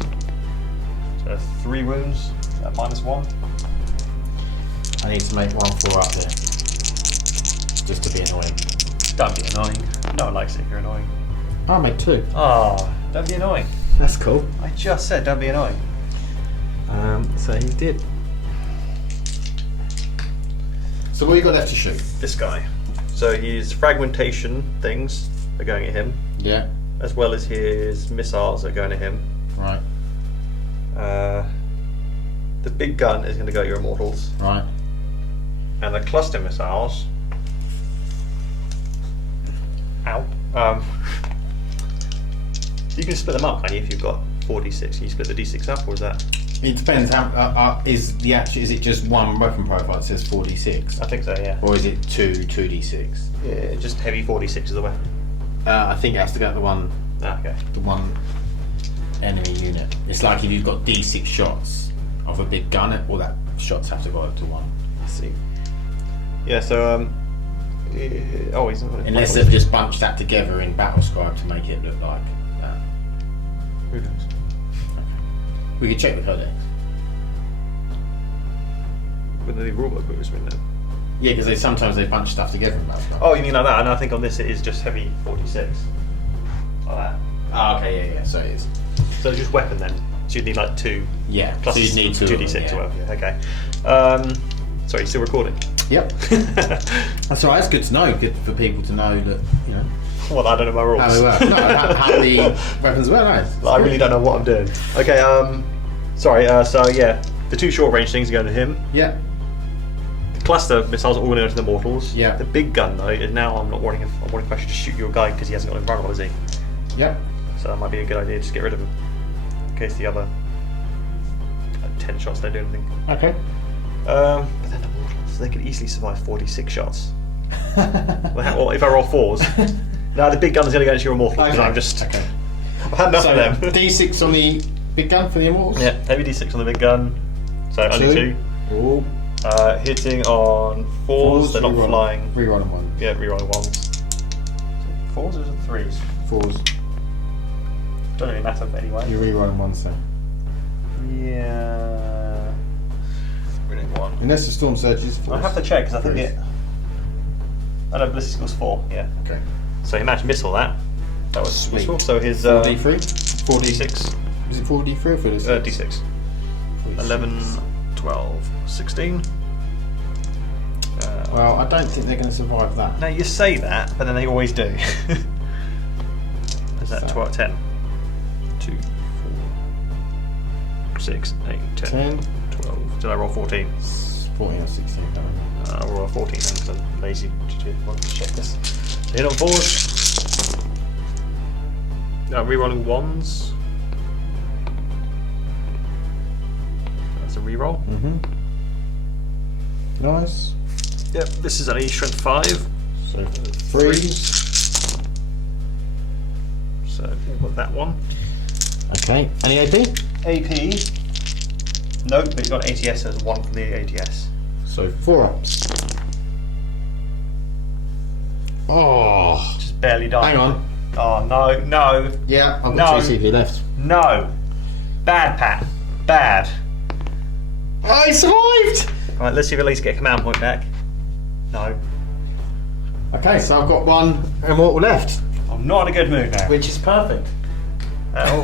So 3 wounds at -1. I need to make 1 4 up there. Just to be annoying. Don't be annoying. No one likes it if you're annoying. I'll make 2. Oh, don't be annoying. That's cool. I just said don't be annoying. So he did. So what you got left to shoot? This guy. So he's fragmentation things. are going at him. Yeah. As well as his missiles that are going at him. Right. The big gun is going to go at your immortals. Right. And the cluster missiles. Ow. You can split them up, can't you? If you've got 4d6, can you split the d6 up, or is that? It depends. How is it just one weapon profile that says 4d6? I think so, yeah. Or is it 2d6? Yeah, just heavy 4d6 is the weapon. I think it has to go to the one enemy unit. It's like if you've got d6 shots of a big gun, all that shots have to go up to one. I see. Yeah, so oh, he's not going to. Unless they've just bunched that together in Battlescribe to make it look like that. Who knows? We could check with her then. With the rulebook books in there. Yeah, because sometimes they bunch stuff together in Battlescribe. Oh, you mean like that? And I think on this it is just heavy 46. Like that. Oh, okay, yeah, so it is. So just weapon then. So you'd need like 2. Yeah, Plus so you'd need 2 2d6 or whatever. Okay. Sorry, you still recording? Yep. That's all right. It's good to know. Good for people to know that, you know. Well, I don't know my rules. How they work. No, how the weapons work. No. I really don't know what I'm doing. Okay. Sorry. So yeah, the 2 short range things are going to him. Yeah. The cluster missiles are all going to go to the mortals. Yeah. The big gun though is now I'm wondering if I should just shoot your guy because he hasn't got invulnerable, is he? Yep. So that might be a good idea. Just get rid of him in case the other 10 shots don't do anything. Okay. But then the mortals, they could easily survive 46 shots. Well, if I roll 4s. No, the big gun is going to go into your immortal because I'm just. Okay. I've had enough of them. D6 on the big gun for the immortals? Yeah, heavy D6 on the big gun. So only 2. Ooh. Hitting on 4s, they're not flying. Rerolling 1. Yeah, rerolling 1s. 4s or is it 3s? 4s. Don't really matter anyway. You're rerolling 1s then. Yeah. Reading 1. Unless the storm surges. I have to check because I think it. I know ballistic scores 4. Yeah. Okay. So he managed to miss all that. That was Sweet. useful. So his 4d3? 4d6. Is it 4d3 or 4d6? D6. 11, 12, 16. Well, I don't think they're going to survive that. Now you say that, but then they always do. Is that 12, 10? 2, 4, 6, 8, 10, 12. Did I roll 14? 14 or 16, I don't know. I'll roll 14 then because I'm lazy to check this. Hit on 4s. Rerolling 1s. That's a reroll. Nice. Yep, this is only strength 5. So 3s. So we'll put that one. Okay. Any AP? AP. No, but you've got ATS as 1 for the ATS. So 4 ups. Oh. Just barely died. Hang on. Oh, no. Yeah, I've No. got 2 CV left. No. Bad, Pat. Bad. I survived! Right, let's see if at least get a command point back. No. Okay, so I've got 1 immortal left. I'm not in a good mood now. Which is perfect.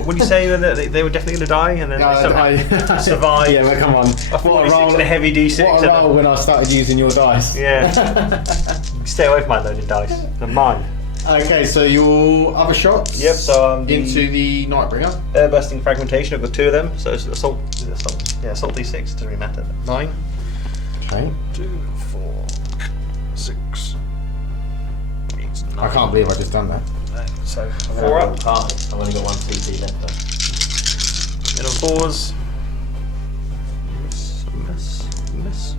When you say that they were definitely going to die and then they somehow survived. Yeah, but come on. What a roll and a heavy D6. What a roll when I started using your dice. Yeah. Stay away from my loaded dice. They're mine. Okay, so your other shots? Yep, so into the Nightbringer. Air bursting fragmentation, I've got 2 of them. So it's assault. Yeah, assault D6, doesn't really matter. 9. Okay. 2, 4, 6, 8, 9. I can't believe I just done that. So 4 up. I've only got 1 CC left though. Hit on 4s. Miss.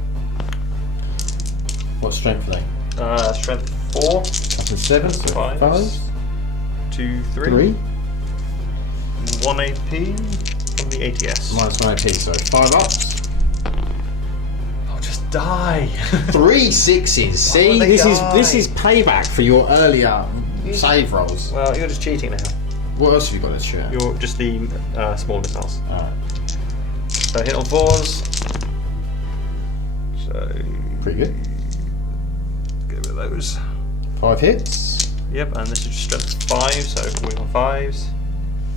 What strength are they? Strength 4. Up to 7, so 5. 5. 2, 3. 3. 1 AP from the ATS. Minus 1 AP, so 5 ups. I'll just die. 3 6s. See, they this die? is payback for your earlier save rolls. Well, you're just cheating now. What else have you got to shoot? You're just the small missiles. Alright. So hit on 4s. So Pretty good. get rid of those. 5 hits. Yep, and this is just strength 5, so we're on 5s.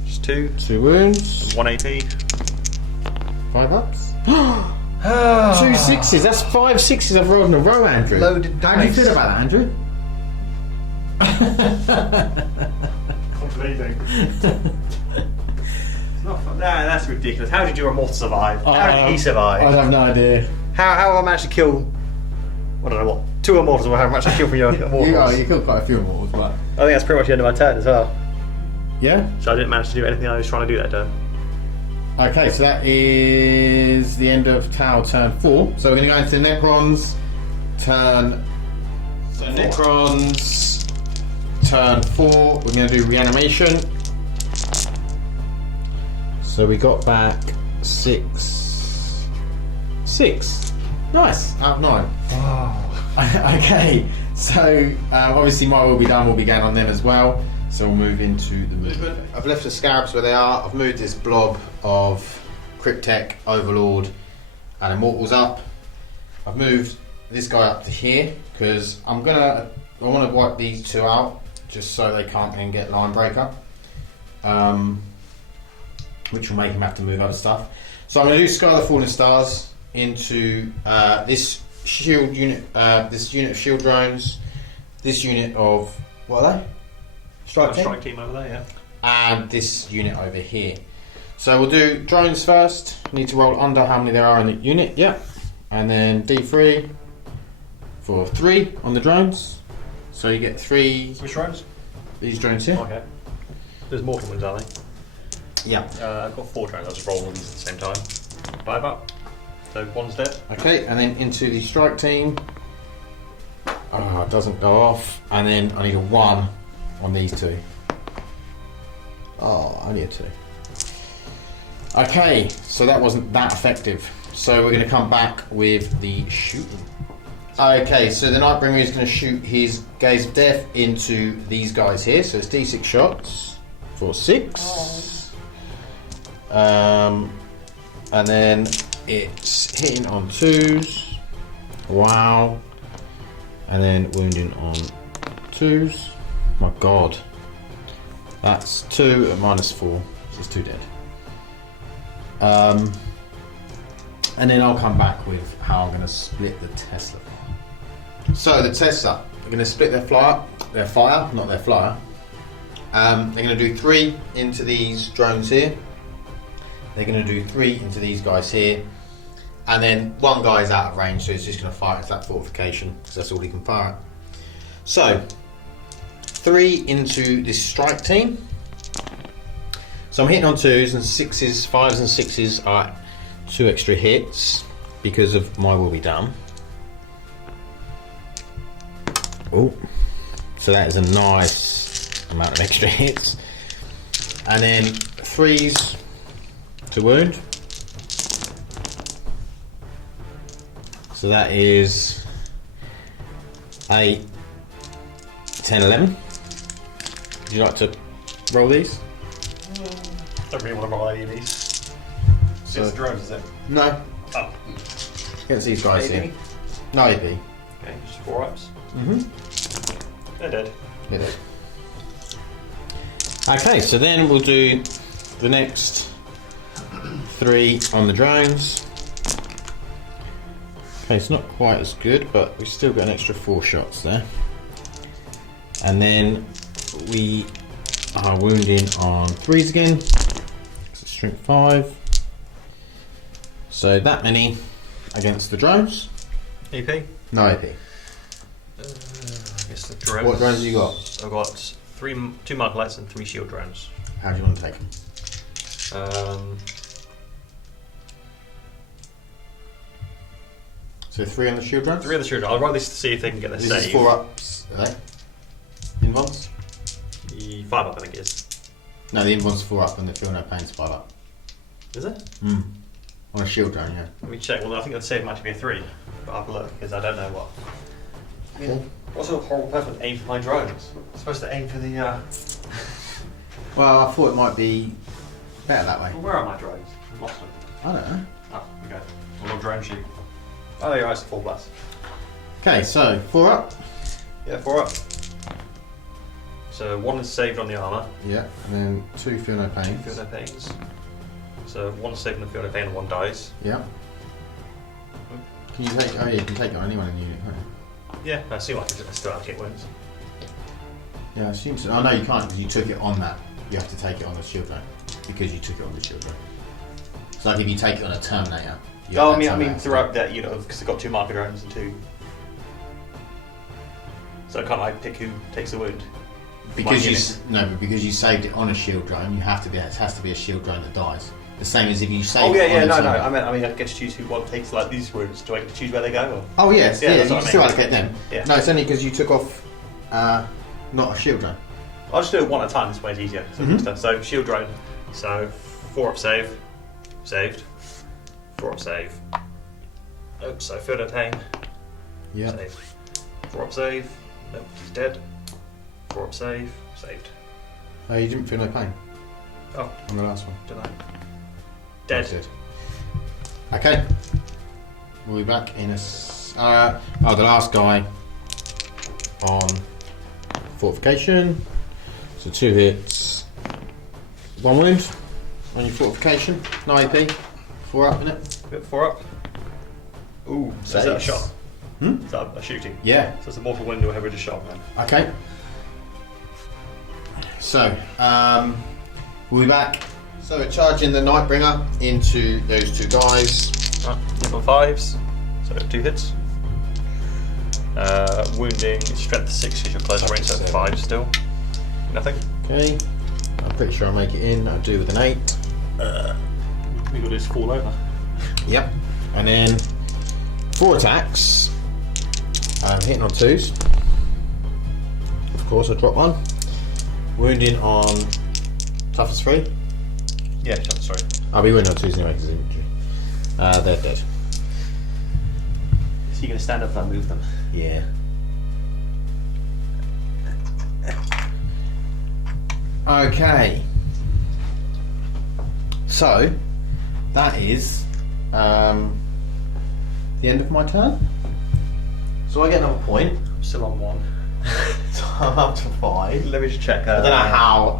Just 2. 2 wounds. 1 AP. 5 ups. 2 6s. That's 5 6s I've rolled in a row, Andrew. Loaded How do you dice. feel about that, Andrew? I'm bleeding. It's not fun. Nah, that's ridiculous. How did your immortal survive? How did he survive? I have no idea. How have I managed to kill? I don't know what. 2 immortals, or how much I killed from your immortals? You killed quite a few immortals, but I think that's pretty much the end of my turn as well. yeah. So I didn't manage to do anything I was trying to do that turn. Okay, so that is the end of Tau turn 4. So we're going to go into Necrons turn. So Necrons turn 4. We're going to do reanimation. So we got back 6. Nice, out of 9. Wow. Okay, so obviously my will be done will be going on them as well. So we'll move into the movement. I've left the scarabs where they are. I've moved this blob of Cryptek, Overlord, and Immortals up. I've moved this guy up to here because I want to wipe these 2 out just so they can't then get line breaker, which will make him have to move other stuff. So I'm going to do Sky of the Fallen Stars into this shield unit, this unit of shield drones, this unit of what are they? Strike team over there, yeah. And this unit over here. So we'll do drones first. Need to roll under how many there are in the unit, yeah. And then D3 for 3 on the drones. So you get 3. Which drones? These drones here. Okay. There's mortal ones, are they? Yeah. I've got 4 drones. I'll just roll all these at the same time. 5 up. So 1's dead. Okay, and then into the strike team. Oh, it doesn't go off. And then I need a 1 on these 2. Oh, only a 2. Okay, so that wasn't that effective. So we're going to come back with the shooting. Okay, so the Nightbringer is going to shoot his Gaze of Death into these guys here. So it's D6 shots for 6. And then it's hitting on 2s. Wow. And then wounding on 2s. My god. That's 2 at -4. So it's 2 dead. And then I'll come back with how I'm going to split the Tesla. So the Tesla are going to split their fire, not their flyer. They're going to do 3 into these drones here. They're going to do 3 into these guys here. And then 1 guy is out of range, so he's just going to fire into that fortification, because that's all he can fire at. So, 3 into this strike team. So I'm hitting on 2s and 6s, 5s and 6s are 2 extra hits because of my will be done. Oh, so that is a nice amount of extra hits. And then 3s to wound. So that is 8, 10, 11. Would you like to roll these? Don't really want to roll any of these. So it's drones, is it? No. Oh. Against these guys here. No AP. Okay, just 4 ups. They're dead. Yeah, they're dead. Okay, so then we'll do the next 3 on the drones. Okay, it's not quite as good, but we've still got an extra 4 shots there. And then we are wounding on 3s again. So strength 5. So that many against the drones. EP? No AP. I guess the drones. What drones have you got? I've got 2 Marklights and 3 shield drones. How do you want to take them? So 3 on the shield drones? 3 of the shield drones. I'll roll this to see if they can get their This save. is 4 ups, are they? Invons? 5 up, I think it is. No, the invons 4 up and the feel no pain's 5 up. Is it? On a shield drone, yeah. Let me check. Well, I think the save might be a 3. But I'll have a look because I don't know what. Okay. What sort of horrible person would aim for my drones? I'm supposed to aim for the. Well, I thought it might be better that way. Well, where are my drones? I've lost them. I don't know. Oh, okay. A little drone shoot. Oh, there you are. It's a 4+. Okay, so 4 up. Yeah, 4 up. So 1 is saved on the armour. Yeah, and then 2 feel no pain. Feel no pains. So 1 is saved on the feel no pain and 1 dies. Yeah. Can you take? Oh yeah, you can take it on anyone in the unit, can't you? Yeah, I see. I can still have hit wounds. Yeah, I assume so. Oh no, you can't because you took it on that. You have to take it on the shield drone because you took it on the shield drone. So like if you take it on a Terminator. Oh, I mean throughout that, you know, because I've got 2 marker drones and 2. So can't I pick who takes the wound? Because because you saved it on a shield drone, it has to be a shield drone that dies. The same as if you save. I mean, I get to choose who one takes like these wounds. Do I get to choose where they go? Or? Oh yes, yeah. You can still mean. allocate them. Yeah. No, it's only because you took off not a shield drone. I'll just do it one at a time. This way it's easier. So shield drone. So 4 up save, saved. 4 up save. Nope. So feel no pain. Yeah. Save. 4 up save. Nope. He's dead. 4 up save. Saved. Oh, you didn't feel no pain. Oh, on the last one. Did I? Dead. Okay. We'll be back in a. The last guy on fortification. So 2 hits, 1 wound on your fortification. 9 AP. 4 up in it. 4 up. Ooh, so is that a shot? Is that a shooting? Yeah. So it's a mortal wound or heavy with a shot, man. Okay. So, we'll be back. So we're charging the Nightbringer into those 2 guys. Right, hit on 5s, so 2 hits. Wounding, strength 6 because you're close range, so 5 still. Nothing. Okay. I'm pretty sure I'll make it in. I'll do with an 8. We got to just fall over. Yep. And then 4 attacks. Hitting on 2s. Of course, I drop 1. Wounding on toughness 3. Yeah, sorry. I'll be wounding on 2s anyway because infantry. They're dead. So you're going to stand up and move them? Yeah. Okay. So that is the end of my turn. So I get another point. I'm still on 1. So I'm up to 5. Let me just check. I don't know how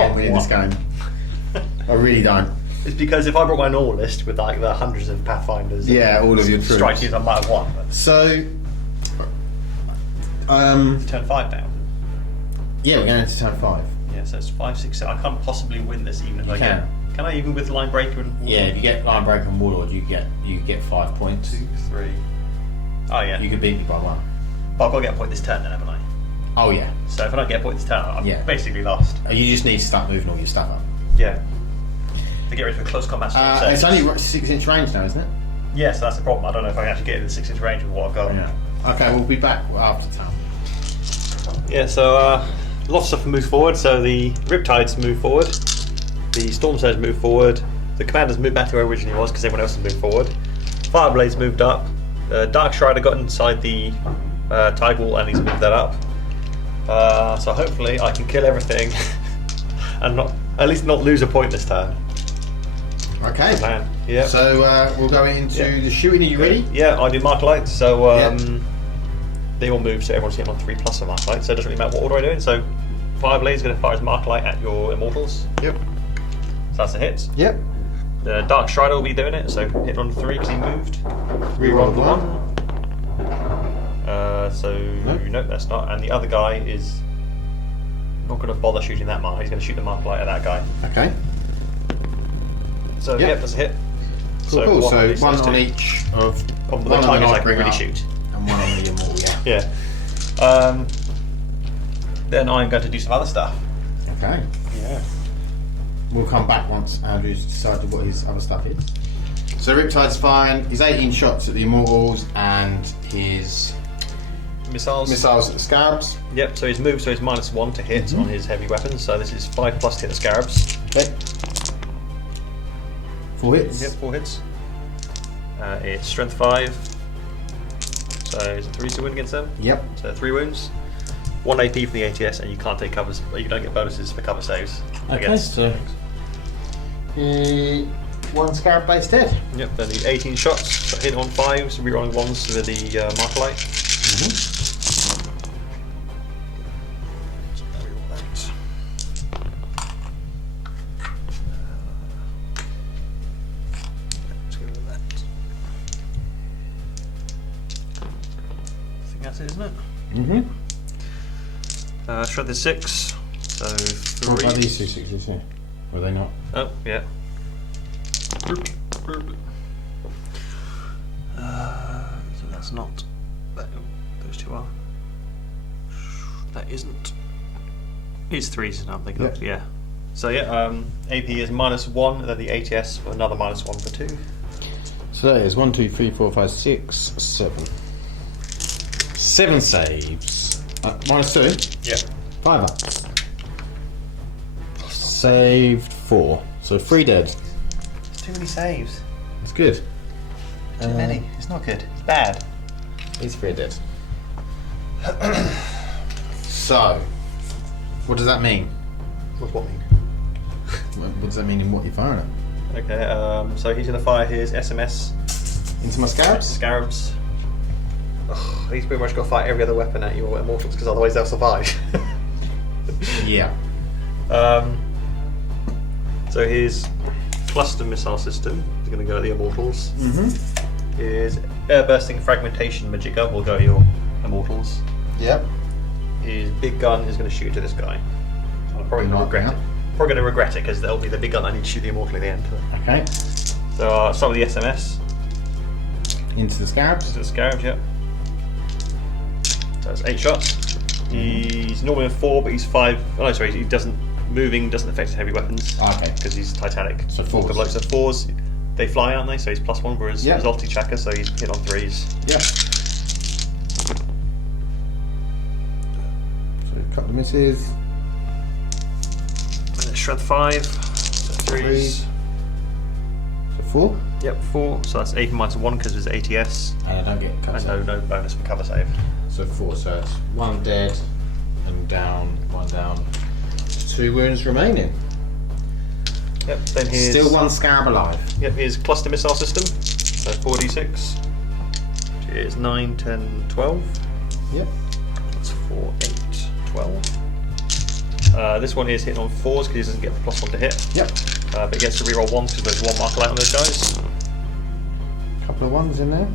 I'm winning this game. I really don't. It's because if I brought my normal list with like the hundreds of Pathfinders, Yeah, all of your troops. strike teams, I might have won. But So, it's turn 5 now. yeah, we're going into turn 5. Yeah, so it's 5, 6, 7. I can't possibly win this even if I can. get. Can I even with line breaker and Warlord? Yeah, if you get Line Breaker and Warlord, you get 5 points. 2, 3. Oh yeah. You could beat me by 1. But I've got to get a point this turn then, haven't I? Oh yeah. So if I don't get a point this turn, I'm Yeah. basically lost. You just need to start moving all your stuff up. Yeah. To get rid of a close combat so It's only 6-inch range now, isn't it? yeah, so that's the problem. I don't know if I can actually get in the 6-inch range with what I've got. Yeah. Okay, we'll be back after town. Yeah, so a lot of stuff moves forward. So the Riptides move forward, the Storm Surge move forward, the Commanders moved back to where it originally was because everyone else has moved forward. Fireblades moved up. Dark Strider got inside the Tide Wall and he's moved that up. So hopefully I can kill everything and at least not lose a point this turn. Okay. Man, yeah. So we'll go into the shooting. Are you ready? Yeah, I do Mark Light. So Yeah. they all move, so everyone's hitting on 3+ for Mark Light. So it doesn't really matter what order I do it. So Fireblade is going to fire his Mark Light at your Immortals. Yep. So that's a hit. Yep. The Dark Strider will be doing it, so hit on 3 because he moved. Reroll the 1. Nope, that's not. And the other guy is not going to bother shooting that mark. He's going to shoot the Mark Light at that guy. Okay. So Yep. that's a hit. Cool. So one those on two. each of The one on the targets I can Nightbringer really shoot. and one on the Immortal. Yeah. Yeah. Then I'm going to do some other stuff. Okay. Yeah. We'll come back once Andrew's decided what his other stuff is. So Riptide's firing his 18 shots at the Immortals and his missiles at the Scarabs. Yep, so he's moved, so he's -1 to hit on his heavy weapons. So this is 5+ to hit the Scarabs. Okay. 4 hits. Yep, 4 hits. It's strength 5. So is it 3 to win against them? Yep. So 3 wounds. 1 AP for the ATS, and you can't take covers. You don't get bonuses for cover saves. Okay, so 1 Scarab base dead. Yep, then the 18 shots. So hit on 5s, rerolling 1s with the Mark Light. That's it, isn't it? Strength is 6, so 3. What about these 2 6s here? Were they not? Oh, yeah. So that's not. Those 2 are. That isn't. It's 3s now, I'm thinking of, yeah. So yeah, AP is -1, and then the ATS for another -1 for 2. So that is 1, 2, 3, 4, 5, 6, 7. 7 saves. -2? Yeah. 5 up. Saved 4. So 3 dead. It's too many saves. That's good. Too many. It's not good. It's bad. He's 3 dead. So, what does that mean? What's what mean? What does that mean in what you're firing at? Okay, so he's going to fire his SMS Into my scarabs? scarabs. Ugh, he's pretty much got to fire every other weapon at your immortals because otherwise they'll survive. Yeah. So his cluster missile system is going to go at the immortals. Mm-hmm. His air bursting fragmentation magic gun will go at your immortals. Yep. His big gun is going to shoot to this guy. I'm probably going to Not regret now. it. Probably going to regret it because that'll be the big gun I need to shoot the immortal at the end. Okay. So I'll start with the SMS. Into the scarabs. To the scarabs, yep. So that's 8 shots. He's normally a 4, but he's 5. Oh no, sorry, he doesn't. Moving doesn't affect his heavy weapons. Okay. Because he's Titanic. So 4s. So 4s, they fly, aren't they? So he's +1, whereas Yep. he's ulti tracker, so he's hit on 3s. Yep. So a couple of misses. And then strength 5, so 3s. So 4. Yep, 4. So that's AP -1 because of his ATS. And I don't get cut. And no bonus for cover save. So 4, so it's 1 dead and down, 1 down. 2 wounds remaining. Yep, then his. Still 1 scarab alive. Yep, his cluster missile system. So 4d6. Which is 9, 10, 12. Yep. That's 4, 8, 12. This one is hitting on 4s because he doesn't get the +1 to hit. Yep. But he gets to reroll 1s because there's 1 marker light on those guys. Couple of 1s in there.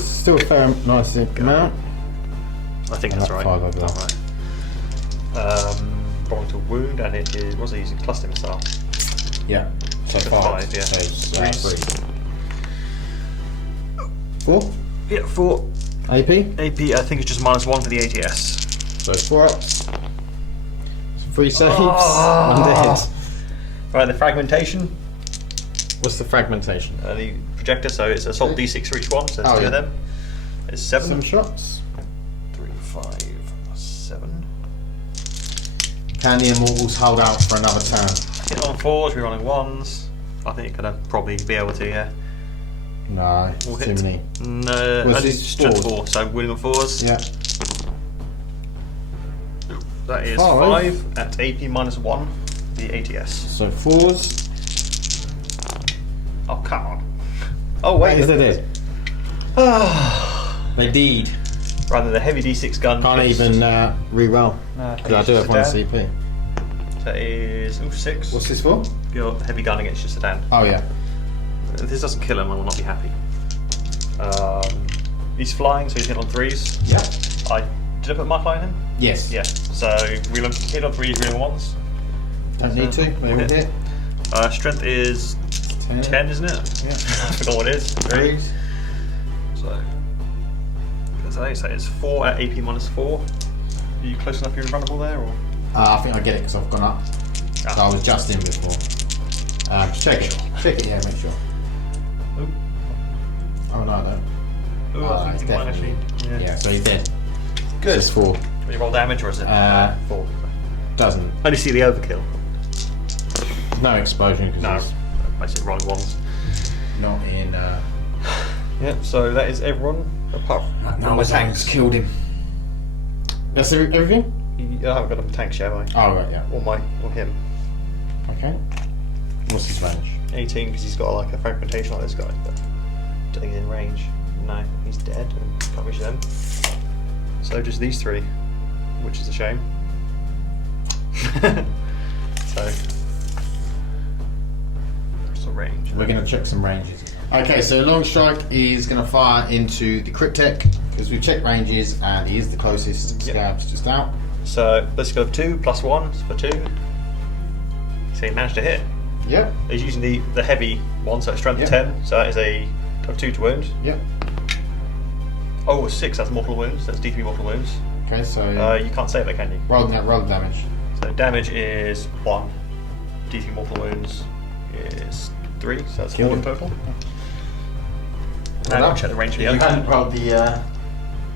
Still a fair, nice amount. I think And that's that right. 5 over there. Alright. Brought to wound, and it is. Was he using cluster missile? Yeah. So So 5. 5, yeah. So Threes. 3. 4. Yeah, 4. AP. AP, I think it's just -1 for the ATS. So 4 up. 3 saves. Oh. 1 dead. Right, the fragmentation. What's the fragmentation? The projector, so it's assault d6 for each one, so there's 2 of them. It's 7. 7 shots. 3, 5, 7. Can the immortals hold out for another turn? Hit on 4s, rerolling 1s. I think you're going to probably be able to, yeah. No, We'll too hit. many. No, Was only this strength 4s? 4, so winning on 4s. Yeah. That is 5. 5 at AP -1, the ATS. So 4s. Oh, come on. Oh, wait. Is they dead? They did. Rather the heavy d6 gun. Can't even re-roll. No, Because I do have 1 just a CP. down. That is 6. What's this for? Your heavy gun against just a down. Oh yeah. If this doesn't kill him, I will not be happy. He's flying, so he's hit on 3s. Yeah. Did I put my fly in him? Yes. Yeah. So hit on 3s, reeling 1s. Don't need to. They all hit. Strength is 10, isn't it? Yeah. I forgot what it is. 3. So it's 4 at AP -4. Are you close enough? You're invulnerable there, or? I think I get it because I've gone up. So I was just in before. Just check it. Check it, yeah, make sure. Ooh. Oh no, I don't. Ooh, I was it's thinking mine actually. definitely- Yeah, so he's dead. Good. It's 4. Do you roll damage, or is it 4? Doesn't. Only see the overkill. No explosion because No, it's basically rolling 1s. not in. Yep. So that is everyone apart from my tanks. killed him. That's everything? I haven't got a tank yet, have I? Oh, right, yeah. Or him. Okay. What's his range? 18 because he's got like a fragmentation like this guy, but I don't think he's in range. No, he's dead. Can't reach them. So just these 3, which is a shame. So, what's the range? We're going to check some ranges. Okay, so long strike is going to fire into the Cryptek because we've checked ranges and he is the closest. Scab's just out. So let's go for 2 plus 1 for 2. So he managed to hit. Yep. He's using the heavy one, so it's strength 10. So that is a 2 to wound. Yep. Oh, 6. That's mortal wounds. That's D3 mortal wounds. Okay, so you can't save that, can you? roll the damage. So damage is 1. D3 mortal wounds is 3. So that's 4 in total. Now I'll check the range for you. the You other. hadn't rolled the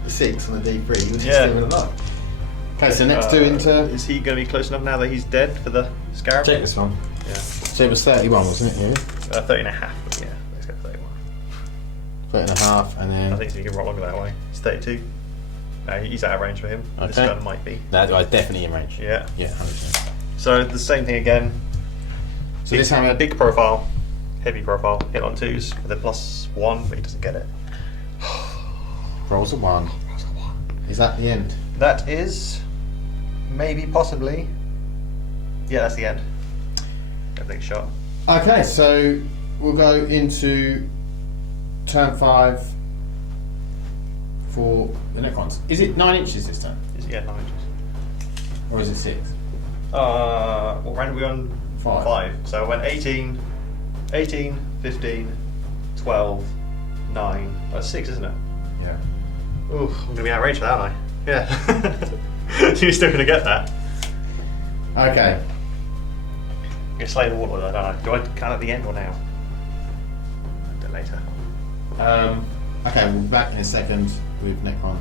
6 on the D3. You were just Yeah. doing a lot. Okay, so next two into. Is he going to be close enough now that he's dead for the scarab? Check this one. Yeah. So it was 31, wasn't it? Yeah. 30 and a half. But yeah, let's go 31. 30 and a half, and then. I think so you can roll longer that way. It's 32. No, he's out of range for him. This Okay. gun might be. That was definitely in range. Yeah. Yeah, 100%. So the same thing again. So this hammer. Big profile, heavy profile, hit on 2s with a +1, but he doesn't get it. Rolls a 1. Is that the end? That is maybe, possibly. Yeah, that's the end. Everything's shot. Okay, so we'll go into turn 5 for the Necrons. Is it 9 inches this time? Yeah, 9 inches. Or is it 6? What round are we on? 5. 5. So I went 18, 15, 12, 9. That's 6, isn't it? Yeah. Ooh, I'm going to be out of range for that, aren't I? Yeah. So you're still going to get that. Okay. I'm going to slay the warlord, I don't know. Do I count at the end or now? A bit later. Okay, we'll be back in a second with Necron.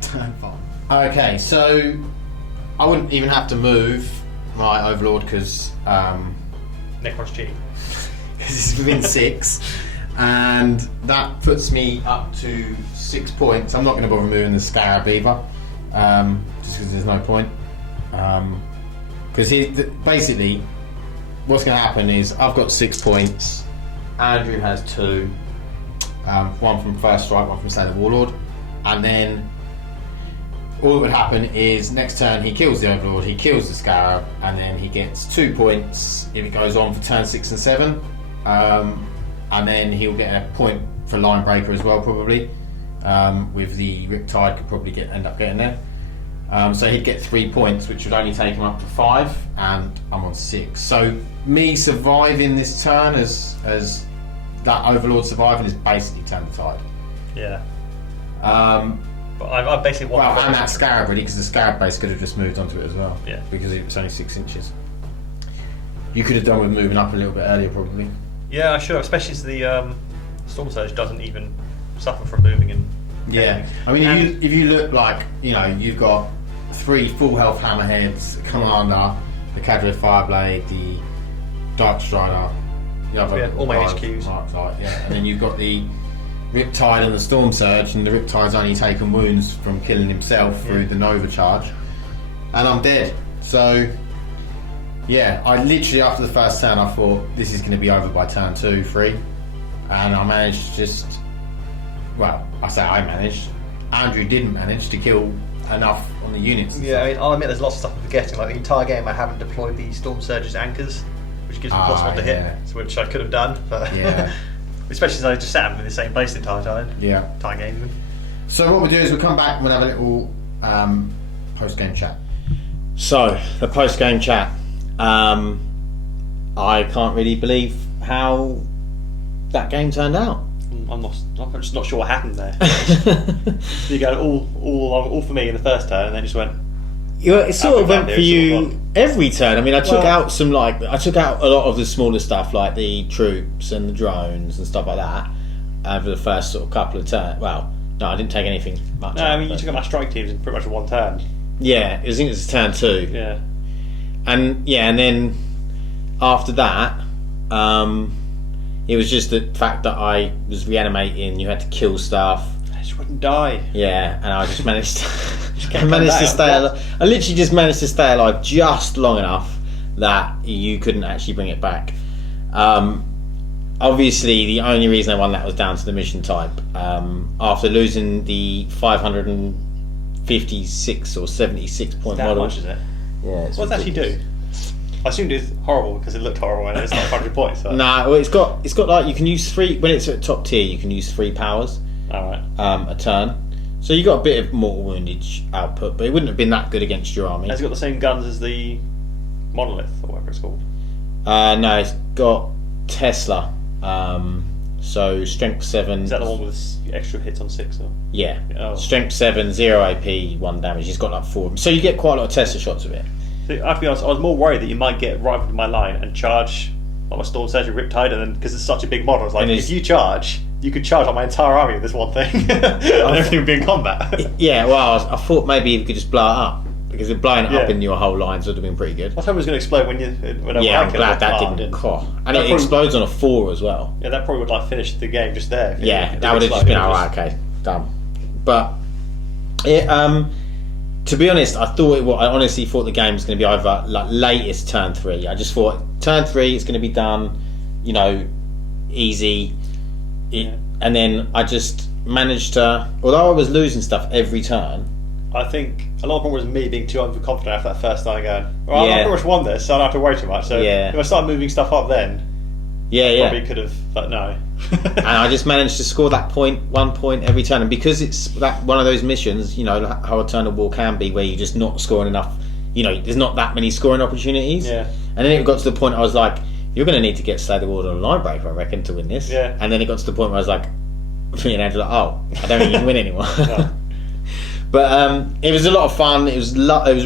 Turn 5. Okay, so I wouldn't even have to move my Overlord because Necron's cheap. it's within 6, and that puts me up to 6 points. I'm not going to bother moving the Scarab either, just because there's no point. Because basically, what's going to happen is I've got 6 points. Andrew has 2, one from first strike, one from Slay the Warlord, and then all that would happen is next turn he kills the Overlord, he kills the Scarab, and then he gets 2 points if it goes on for turn 6 and 7. And then he'll get a point for Line Breaker as well, probably. With the Riptide, could probably end up getting there. So he'd get 3 points, which would only take him up to 5, and I'm on 6. So me surviving this turn as that Overlord surviving is basically turned the tide. Yeah. But I basically want. Well, and that Scarab really, because the Scarab base could have just moved onto it as well. Yeah. Because it was only 6 inches. You could have done with moving up a little bit earlier, probably. Yeah, I should have, especially as the Storm Surge doesn't even suffer from moving and. Yeah. I mean, if you look like, you've got 3 full health hammerheads, Commander, the Cadre Fireblade, the Dark Strider, the other all my guys, HQs. And then you've got the Riptide and the Storm Surge, and the Riptide's only taken wounds from killing himself through the Nova Charge, and I'm dead. So yeah, I literally after the first turn I thought this is going to be over by turn 2, 3, and I managed to just, well, I say I managed, Andrew didn't manage to kill enough on the units. Yeah, I mean, I'll admit there's lots of stuff I'm forgetting. Like the entire game I haven't deployed the Storm Surge's anchors, which gives me +1 to hit, which I could have done, but especially as I just sat in the same place the entire time. Yeah. Entire game. So what we'll do is we'll come back and we'll have a little post-game chat. So, the post-game chat. I can't really believe how that game turned out. I'm just not sure what happened there. You go all for me in the first turn, and then just went. It sort of went for you gone. every turn. I mean, I took out a lot of the smaller stuff, like the troops and the drones and stuff like that, over the first sort of couple of turns. Well, no, I didn't take anything much. No, I mean, you took out my strike teams in pretty much one turn. Yeah, I think it was turn 2. Yeah. And then after that, it was just the fact that I was reanimating. You had to kill stuff. I just wouldn't die. Yeah, and I just managed to. I literally just managed to stay alive just long enough that you couldn't actually bring it back. Obviously, the only reason I won that was down to the mission type. After losing the 556 or 76 point That model. much, is it? Yeah. What does that actually do? I assumed it's horrible because it looked horrible and it's like 100 points. So. Nah, well, it's got like you can use 3 when it's at top tier. You can use 3 powers. Alright. A turn. So you got a bit of mortal woundage output, but it wouldn't have been that good against your army. Has it got the same guns as the monolith or whatever it's called? No, it's got Tesla. So strength 7. Is that the one with extra hits on 6? Or? Yeah. Oh. Strength 7, 0 AP, 1 damage. He's got like 4. So you get quite a lot of Tesla shots of it. See, I have to be honest, I was more worried that you might get right into my line and charge like my Storm Surge and Riptide, and then because it's such a big model, I was like, if you charge, you could charge on my entire army with this one thing, and everything would be in combat. Yeah, well, I thought maybe you could just blow it up, because blowing it up in your whole lines would have been pretty good. I thought it was going to explode when I'm glad that didn't. And it explodes on a 4 as well. Yeah, that probably would like finish the game just there. Yeah, that would have just been alright. Okay, done. But it, to be honest, I honestly thought the game was going to be over like latest turn 3. I just thought turn 3 it's going to be done, easy. And then I just managed to, although I was losing stuff every turn. I think a lot of it was me being too overconfident after that first time going, well, I pretty much won this, so I don't have to worry too much. So if I start moving stuff up then, I probably could have, but no. And I just managed to score that 1 point every turn. And because it's that one of those missions, how Eternal War can be, where you're just not scoring enough, there's not that many scoring opportunities. Yeah. And then it got to the point I was like, you're going to need to get Slay the Warden on Line Breaker, I reckon, to win this. Yeah. And then it got to the point where I was like, me and Andrew oh, I don't think you can win anymore. No. But it was a lot of fun. It was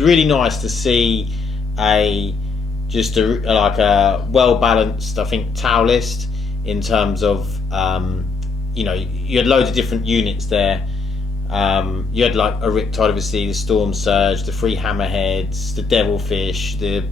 really nice to see a well balanced, I think, Tau list in terms of you had loads of different units there. You had like a Riptide, obviously, the Storm Surge, the 3 Hammerheads, the Devilfish, the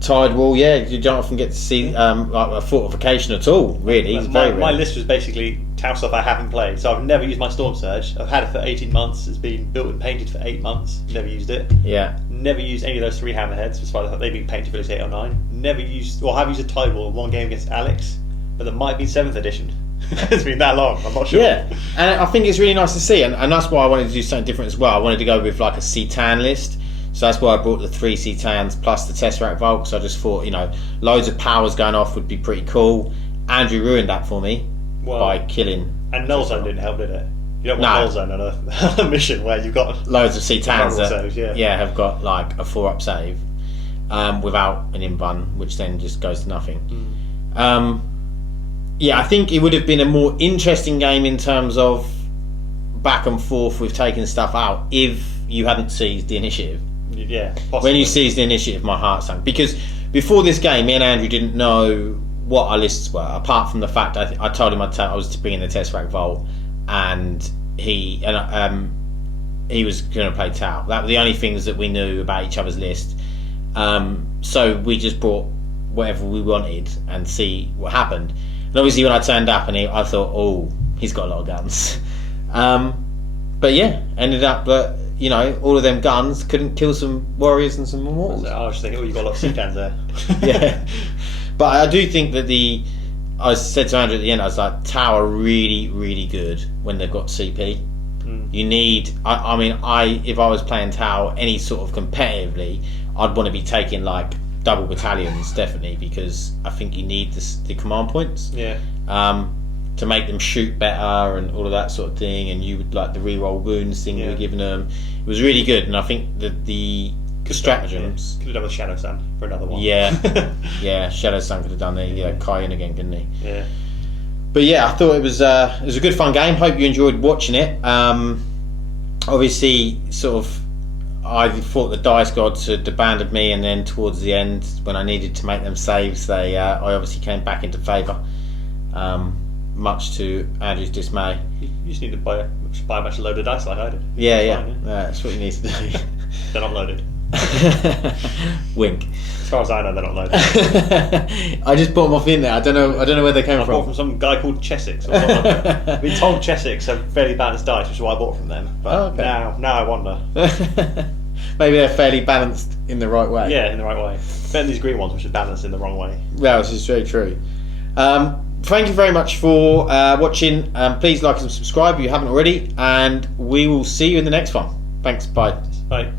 Tide Wall, yeah. You don't often get to see like a fortification at all, really. It's my list was basically Tau stuff I haven't played. So I've never used my Storm Surge. I've had it for 18 months. It's been built and painted for 8 months. Never used it. Yeah. Never used any of those 3 Hammerheads, despite the fact they've been painted for 8 or 9. Never used, well, I have used a Tide Wall in one game against Alex, but that might be 7th edition. It's been that long, I'm not sure. Yeah, and I think it's really nice to see, and that's why I wanted to do something different as well. I wanted to go with like a C-Tan list. So that's why I brought the 3 C-Tans plus the Tesseract Vault, because I just thought, loads of powers going off would be pretty cool. Andrew ruined that for me by killing. And Null Zone didn't help, did it? You don't want Null Zone on a mission where you've got loads of C-Tans that saves, have got like a 4-up save without an invuln, which then just goes to nothing. I think it would have been a more interesting game in terms of back and forth with taking stuff out if you hadn't seized the initiative. Yeah, possibly. When you seized the initiative, my heart sank, because before this game, me and Andrew didn't know what our lists were, apart from the fact I told him I was to bring in the Tesseract Vault, and he was going to play Tau. That were the only things that we knew about each other's list. So we just brought whatever we wanted and see what happened. And obviously, when I turned up, I thought, oh, he's got a lot of guns. But yeah, ended up that all of them guns couldn't kill some warriors and some immortals. I was just thinking, you got a lot of C-Tans there. Yeah, but I do think that I said to Andrew at the end, I was like, Tau are really, really good when they've got CP. You need, if I was playing Tau any sort of competitively, I'd want to be taking like double battalions, definitely, because I think you need the command points. Yeah. To make them shoot better and all of that sort of thing, and you would like the reroll wounds thing you were giving them. It was really good, and I think that the stratagems could have done with Shadow Sun for another one. Yeah, Shadow Sun could have done the Kai in again, couldn't he? Yeah. But yeah, I thought it was a good fun game. Hope you enjoyed watching it. Obviously, sort of, I thought the Dice Gods had abandoned me, and then towards the end, when I needed to make them saves, I obviously came back into favour. Much to Andrew's dismay. You just need to buy a bunch of loaded dice like I did. Yeah, that's what you need to do. They're not loaded. Wink. As far as I know, they're not loaded. I just bought them off the internet. I don't know where they came from. I bought from some guy called Chessex. Or something like that. I've been told Chessex have fairly balanced dice, which is why I bought from them. But now I wonder. Maybe they're fairly balanced in the right way. Yeah, in the right way. Better than these green ones, which are balanced in the wrong way. Well, this is very true. Thank you very much for watching. Please like and subscribe if you haven't already, and we will see you in the next one. Thanks, bye. Bye.